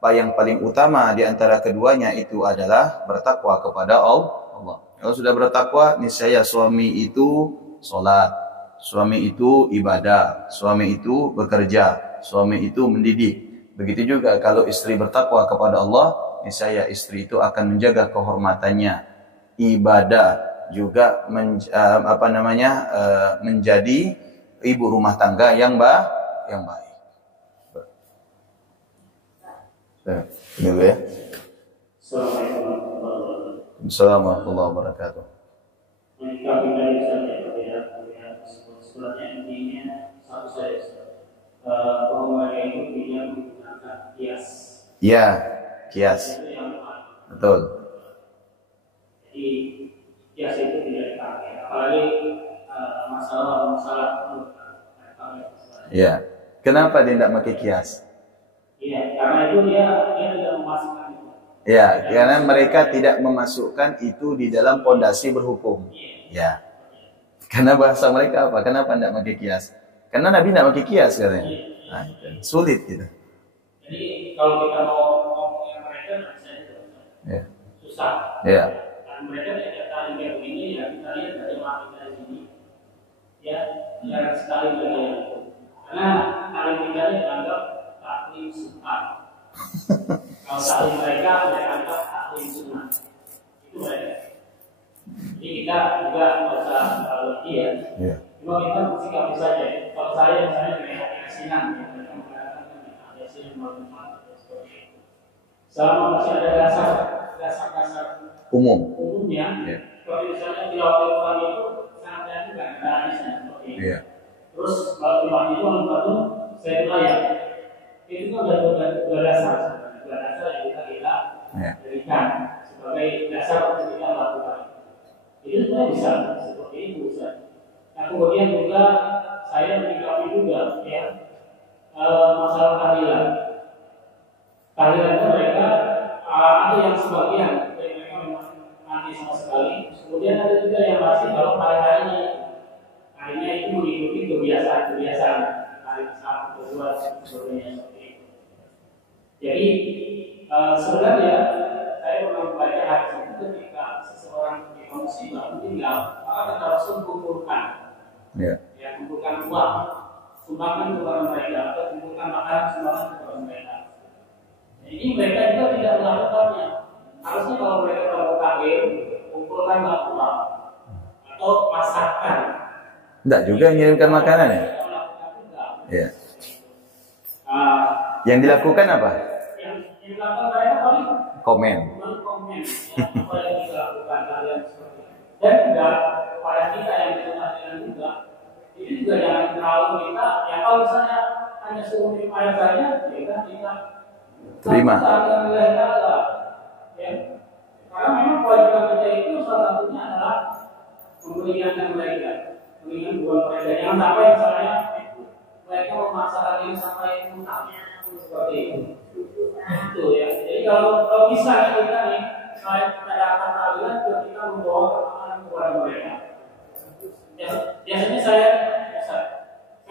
apa yang paling utama di antara keduanya itu adalah bertakwa kepada Allah. Kalau sudah bertakwa, niscaya suami itu sholat, suami itu ibadah, suami itu bekerja, suami itu mendidik. Begitu juga kalau istri bertakwa kepada Allah, niscaya istri itu akan menjaga kehormatannya, ibadah, juga menjadi ibu rumah tangga yang baik. Ini ya. Assalamualaikum warahmatullahi wabarakatuh. Sebenarnya intinya satu saja, bahwa itu tidak menggunakan kias. Ya, kias. Betul. Jadi kias itu tidak dipakai, apalagi masalah. Ya. Kenapa dia tidak pakai kias? Iya, karena itu dia tidak memasukkan itu. Ya, karena mereka tidak memasukkan itu di dalam pondasi berhukum. Ya. Karena bahasa mereka apa? Kenapa tidak pakai kias? Karena Nabi tidak pakai kias katanya. Nah, sulit gitu. Jadi kalau kita mau ngomongin mereka, Ya. susah. Ya. Dan mereka tidak tahu kayak begini, ya kita lihat terjemahan dari sini. Ya, jarang sekali mereka yang itu. Karena paling tidak dianggap taklim sunnah. Kalau taklim mereka anggap taklim sunnah. Itu mereka. Jadi kita juga nggak usah terlalu ya. Cuma kita sikapi saja. Kalau saya misalnya kayak keyakinan, mereka mengatakan keyakinan bermanfaat seperti itu. Selama masih ada dasar umumnya, seperti misalnya tilawah Al-Quran itu sangat yakin kan, ada hadisnya seperti itu. Terus kalau tilawah itu lalu saya layak. Itu kan dua dasar yang kita berikan sebagai dasar untuk kita lakukan. Itu sebenarnya bisa seperti itu Ustaz. Nah kemudian juga saya menyikapi juga ya masalah tahlilan. Tahlilan itu mereka ada yang sebagian dari mereka memang mati sama sekali. Kemudian ada juga yang masih kalau harinya itu mengikuti kebiasaan hari satu kedua sebagainya seperti itu. Jadi sebenarnya saya pernah membaca hadis itu ketika seseorang musibah meninggal, maka kata Rasul kumpulkan, kumpulkan uang, sumbangkan kepada mereka, atau kumpulkan makanan, sumbangkan kepada mereka. Ini mereka juga tidak melakukannya. Harusnya kalau mereka mau kafir, kumpulkan uang atau masakkan. Tidak juga mengirimkan makanan ya? Iya. Yang dilakukan apa? Yang dilakukan mereka paling komen. Apa yang dilakukan kalian seperti itu. Dan juga pada kita yang ditahlilan juga, ini juga jangan terlalu kita. Ya kalau misalnya hanya suruh minum air saja, kita terima. Ya. Karena memang kewajiban kita itu salah satunya adalah memperingatkan mereka, memperingatkan bukan mereka. Jangan sampai misalnya mereka memaksakan diri sampai utang seperti itu. Itu ya. Jadi kalau bisa kita nih, selain kita akan tahlilan, juga kita membawa pertemanan kepada mereka. Biasanya saya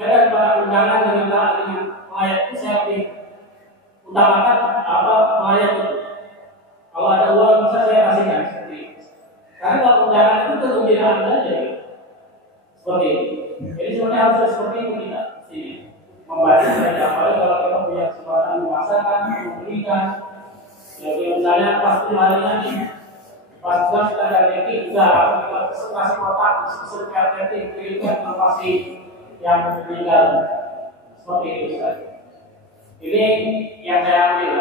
daripada undangan dengan melayat itu saya lebih utamakan apa melayat itu. Kalau ada uang bisa saya kasihkan seperti itu. Karena kalau undangan itu kegembiraan saja, seperti itu. Jadi sebenarnya harus seperti itu kita sini membantu mereka. Apalagi kalau kita punya kesempatan memasarkan, memberikan. Jadi misalnya pas harinya nih, pas kita ada meeting, enggak kasih kotak, kasih KTP, berikan pasti yang meninggal seperti itu saja. Ini yang saya ambil,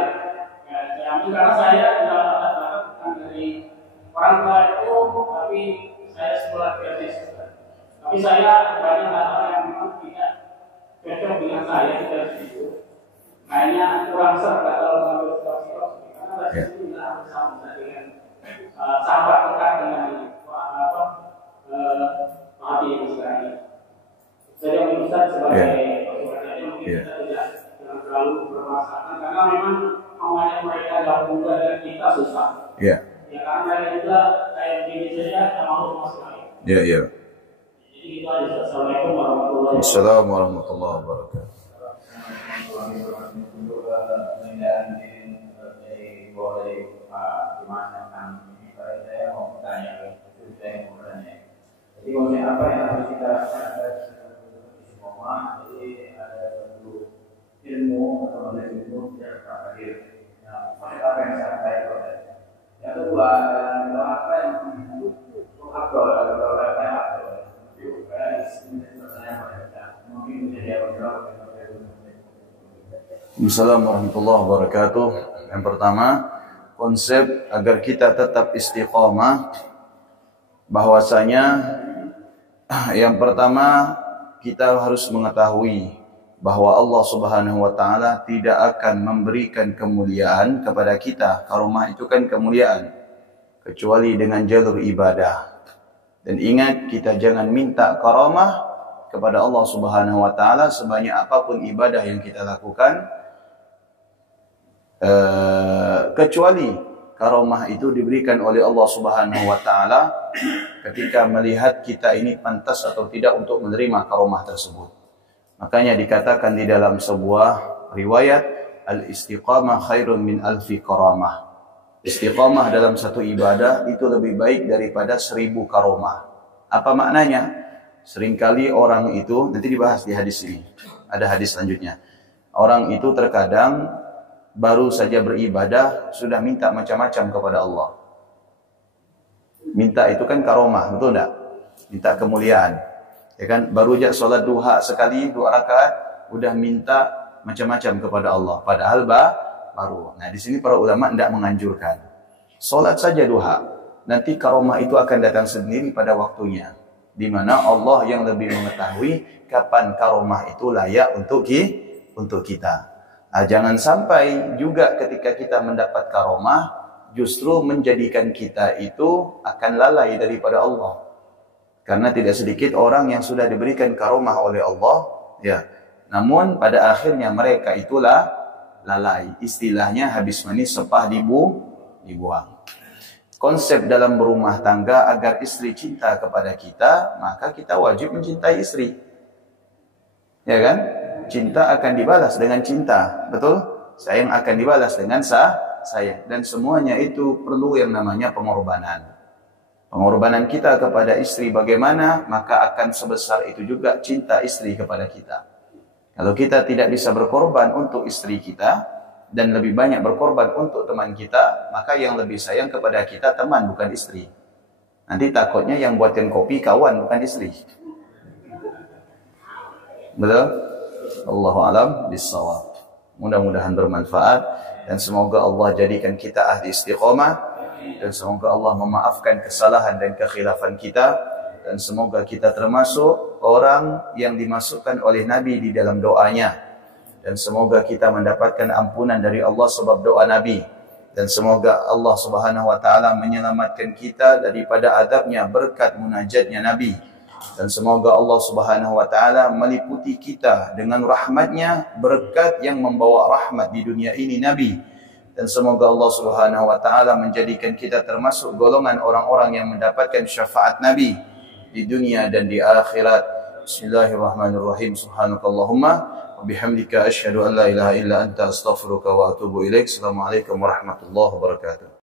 ya, saya ambil karena saya sudah dapat bukan dari orang tua itu, tapi saya sekolah gratis. Tapi saya banyak hal yang memang tidak cocok dengan saya dari situ. Kayaknya kurang serta kalau mengambil stok karena dari situ tidak harus sama dengan sahabat dekat dengan apa hati yang sekarang. Saya menurut sebagai pasukannya mungkin kita tidak terlalu bermasalah karena memang namanya mereka gabung dengan kita susah. Ya karena mereka juga kayak begini saja yang mau masuk lagi. Jadi itu aja. Assalamualaikum warahmatullahi wabarakatuh. Jadi maksudnya apa yang harus kita jadi ada satu ilmu atau ilmu yang hadir. Nah, apa yang saya sampaikan? Yang kedua, apa yang Assalamualaikum warahmatullahi wabarakatuh. Yang pertama, konsep agar kita tetap istiqamah, bahwasanya yang pertama kita harus mengetahui bahwa Allah Subhanahu wa taala tidak akan memberikan kemuliaan kepada kita. Karomah itu kan kemuliaan, kecuali dengan jalur ibadah. Dan ingat, kita jangan minta karamah kepada Allah Subhanahu wa taala sebanyak apapun ibadah yang kita lakukan, kecuali karamah itu diberikan oleh Allah Subhanahu wa taala ketika melihat kita ini pantas atau tidak untuk menerima karamah tersebut. Makanya dikatakan di dalam sebuah riwayat, al-istiqamah khairun min alfi karamah. Istiqamah dalam satu ibadah itu lebih baik daripada 1000 karamah. Apa maknanya? Seringkali orang itu, nanti dibahas di hadis ini, ada hadis selanjutnya. Orang itu terkadang baru saja beribadah sudah minta macam-macam kepada Allah. Minta itu kan karomah, betul enggak? Minta kemuliaan. Ya kan, baru aja sholat duha sekali 2 rakaat udah minta macam-macam kepada Allah, padahal baru. Nah, di sini para ulama tidak menganjurkan. Sholat saja duha, nanti karomah itu akan datang sendiri pada waktunya, di mana Allah yang lebih mengetahui kapan karomah itu layak untuk kita. Nah, jangan sampai juga ketika kita mendapat karomah justru menjadikan kita itu akan lalai daripada Allah. Karena tidak sedikit orang yang sudah diberikan karomah oleh Allah, ya, namun pada akhirnya mereka itulah lalai. Istilahnya habis manis sepah dibuang. Konsep dalam berumah tangga agar istri cinta kepada kita, maka kita wajib mencintai istri. Ya kan? Cinta akan dibalas dengan cinta, betul? Sayang akan dibalas dengan sayang. Dan semuanya itu perlu yang namanya pengorbanan. Pengorbanan kita kepada istri bagaimana, maka akan sebesar itu juga cinta istri kepada kita. Kalau kita tidak bisa berkorban untuk istri kita dan lebih banyak berkorban untuk teman kita, maka yang lebih sayang kepada kita teman, bukan istri. Nanti takutnya yang buatin kopi kawan, bukan istri. Betul? Allahu a'lam bissawab. Mudah-mudahan bermanfaat dan semoga Allah jadikan kita ahli istiqamah. Dan semoga Allah memaafkan kesalahan dan kekhilafan kita. Dan semoga kita termasuk orang yang dimasukkan oleh Nabi di dalam doanya. Dan semoga kita mendapatkan ampunan dari Allah sebab doa Nabi. dan semoga Allah Subhanahu wa taala menyelamatkan kita daripada azabnya berkat munajatnya Nabi, dan semoga Allah Subhanahu wa taala meliputi kita dengan rahmatnya berkat yang membawa rahmat di dunia ini Nabi, dan semoga Allah Subhanahu wa taala menjadikan kita termasuk golongan orang-orang yang mendapatkan syafaat Nabi di dunia dan di akhirat. Bismillahirrahmanirrahim. Subhanakallahumma bihamdika asyhadu an la ilaha illa anta astaghfiruka wa atubu ilaik. Assalamualaikum warahmatullahi wabarakatuh.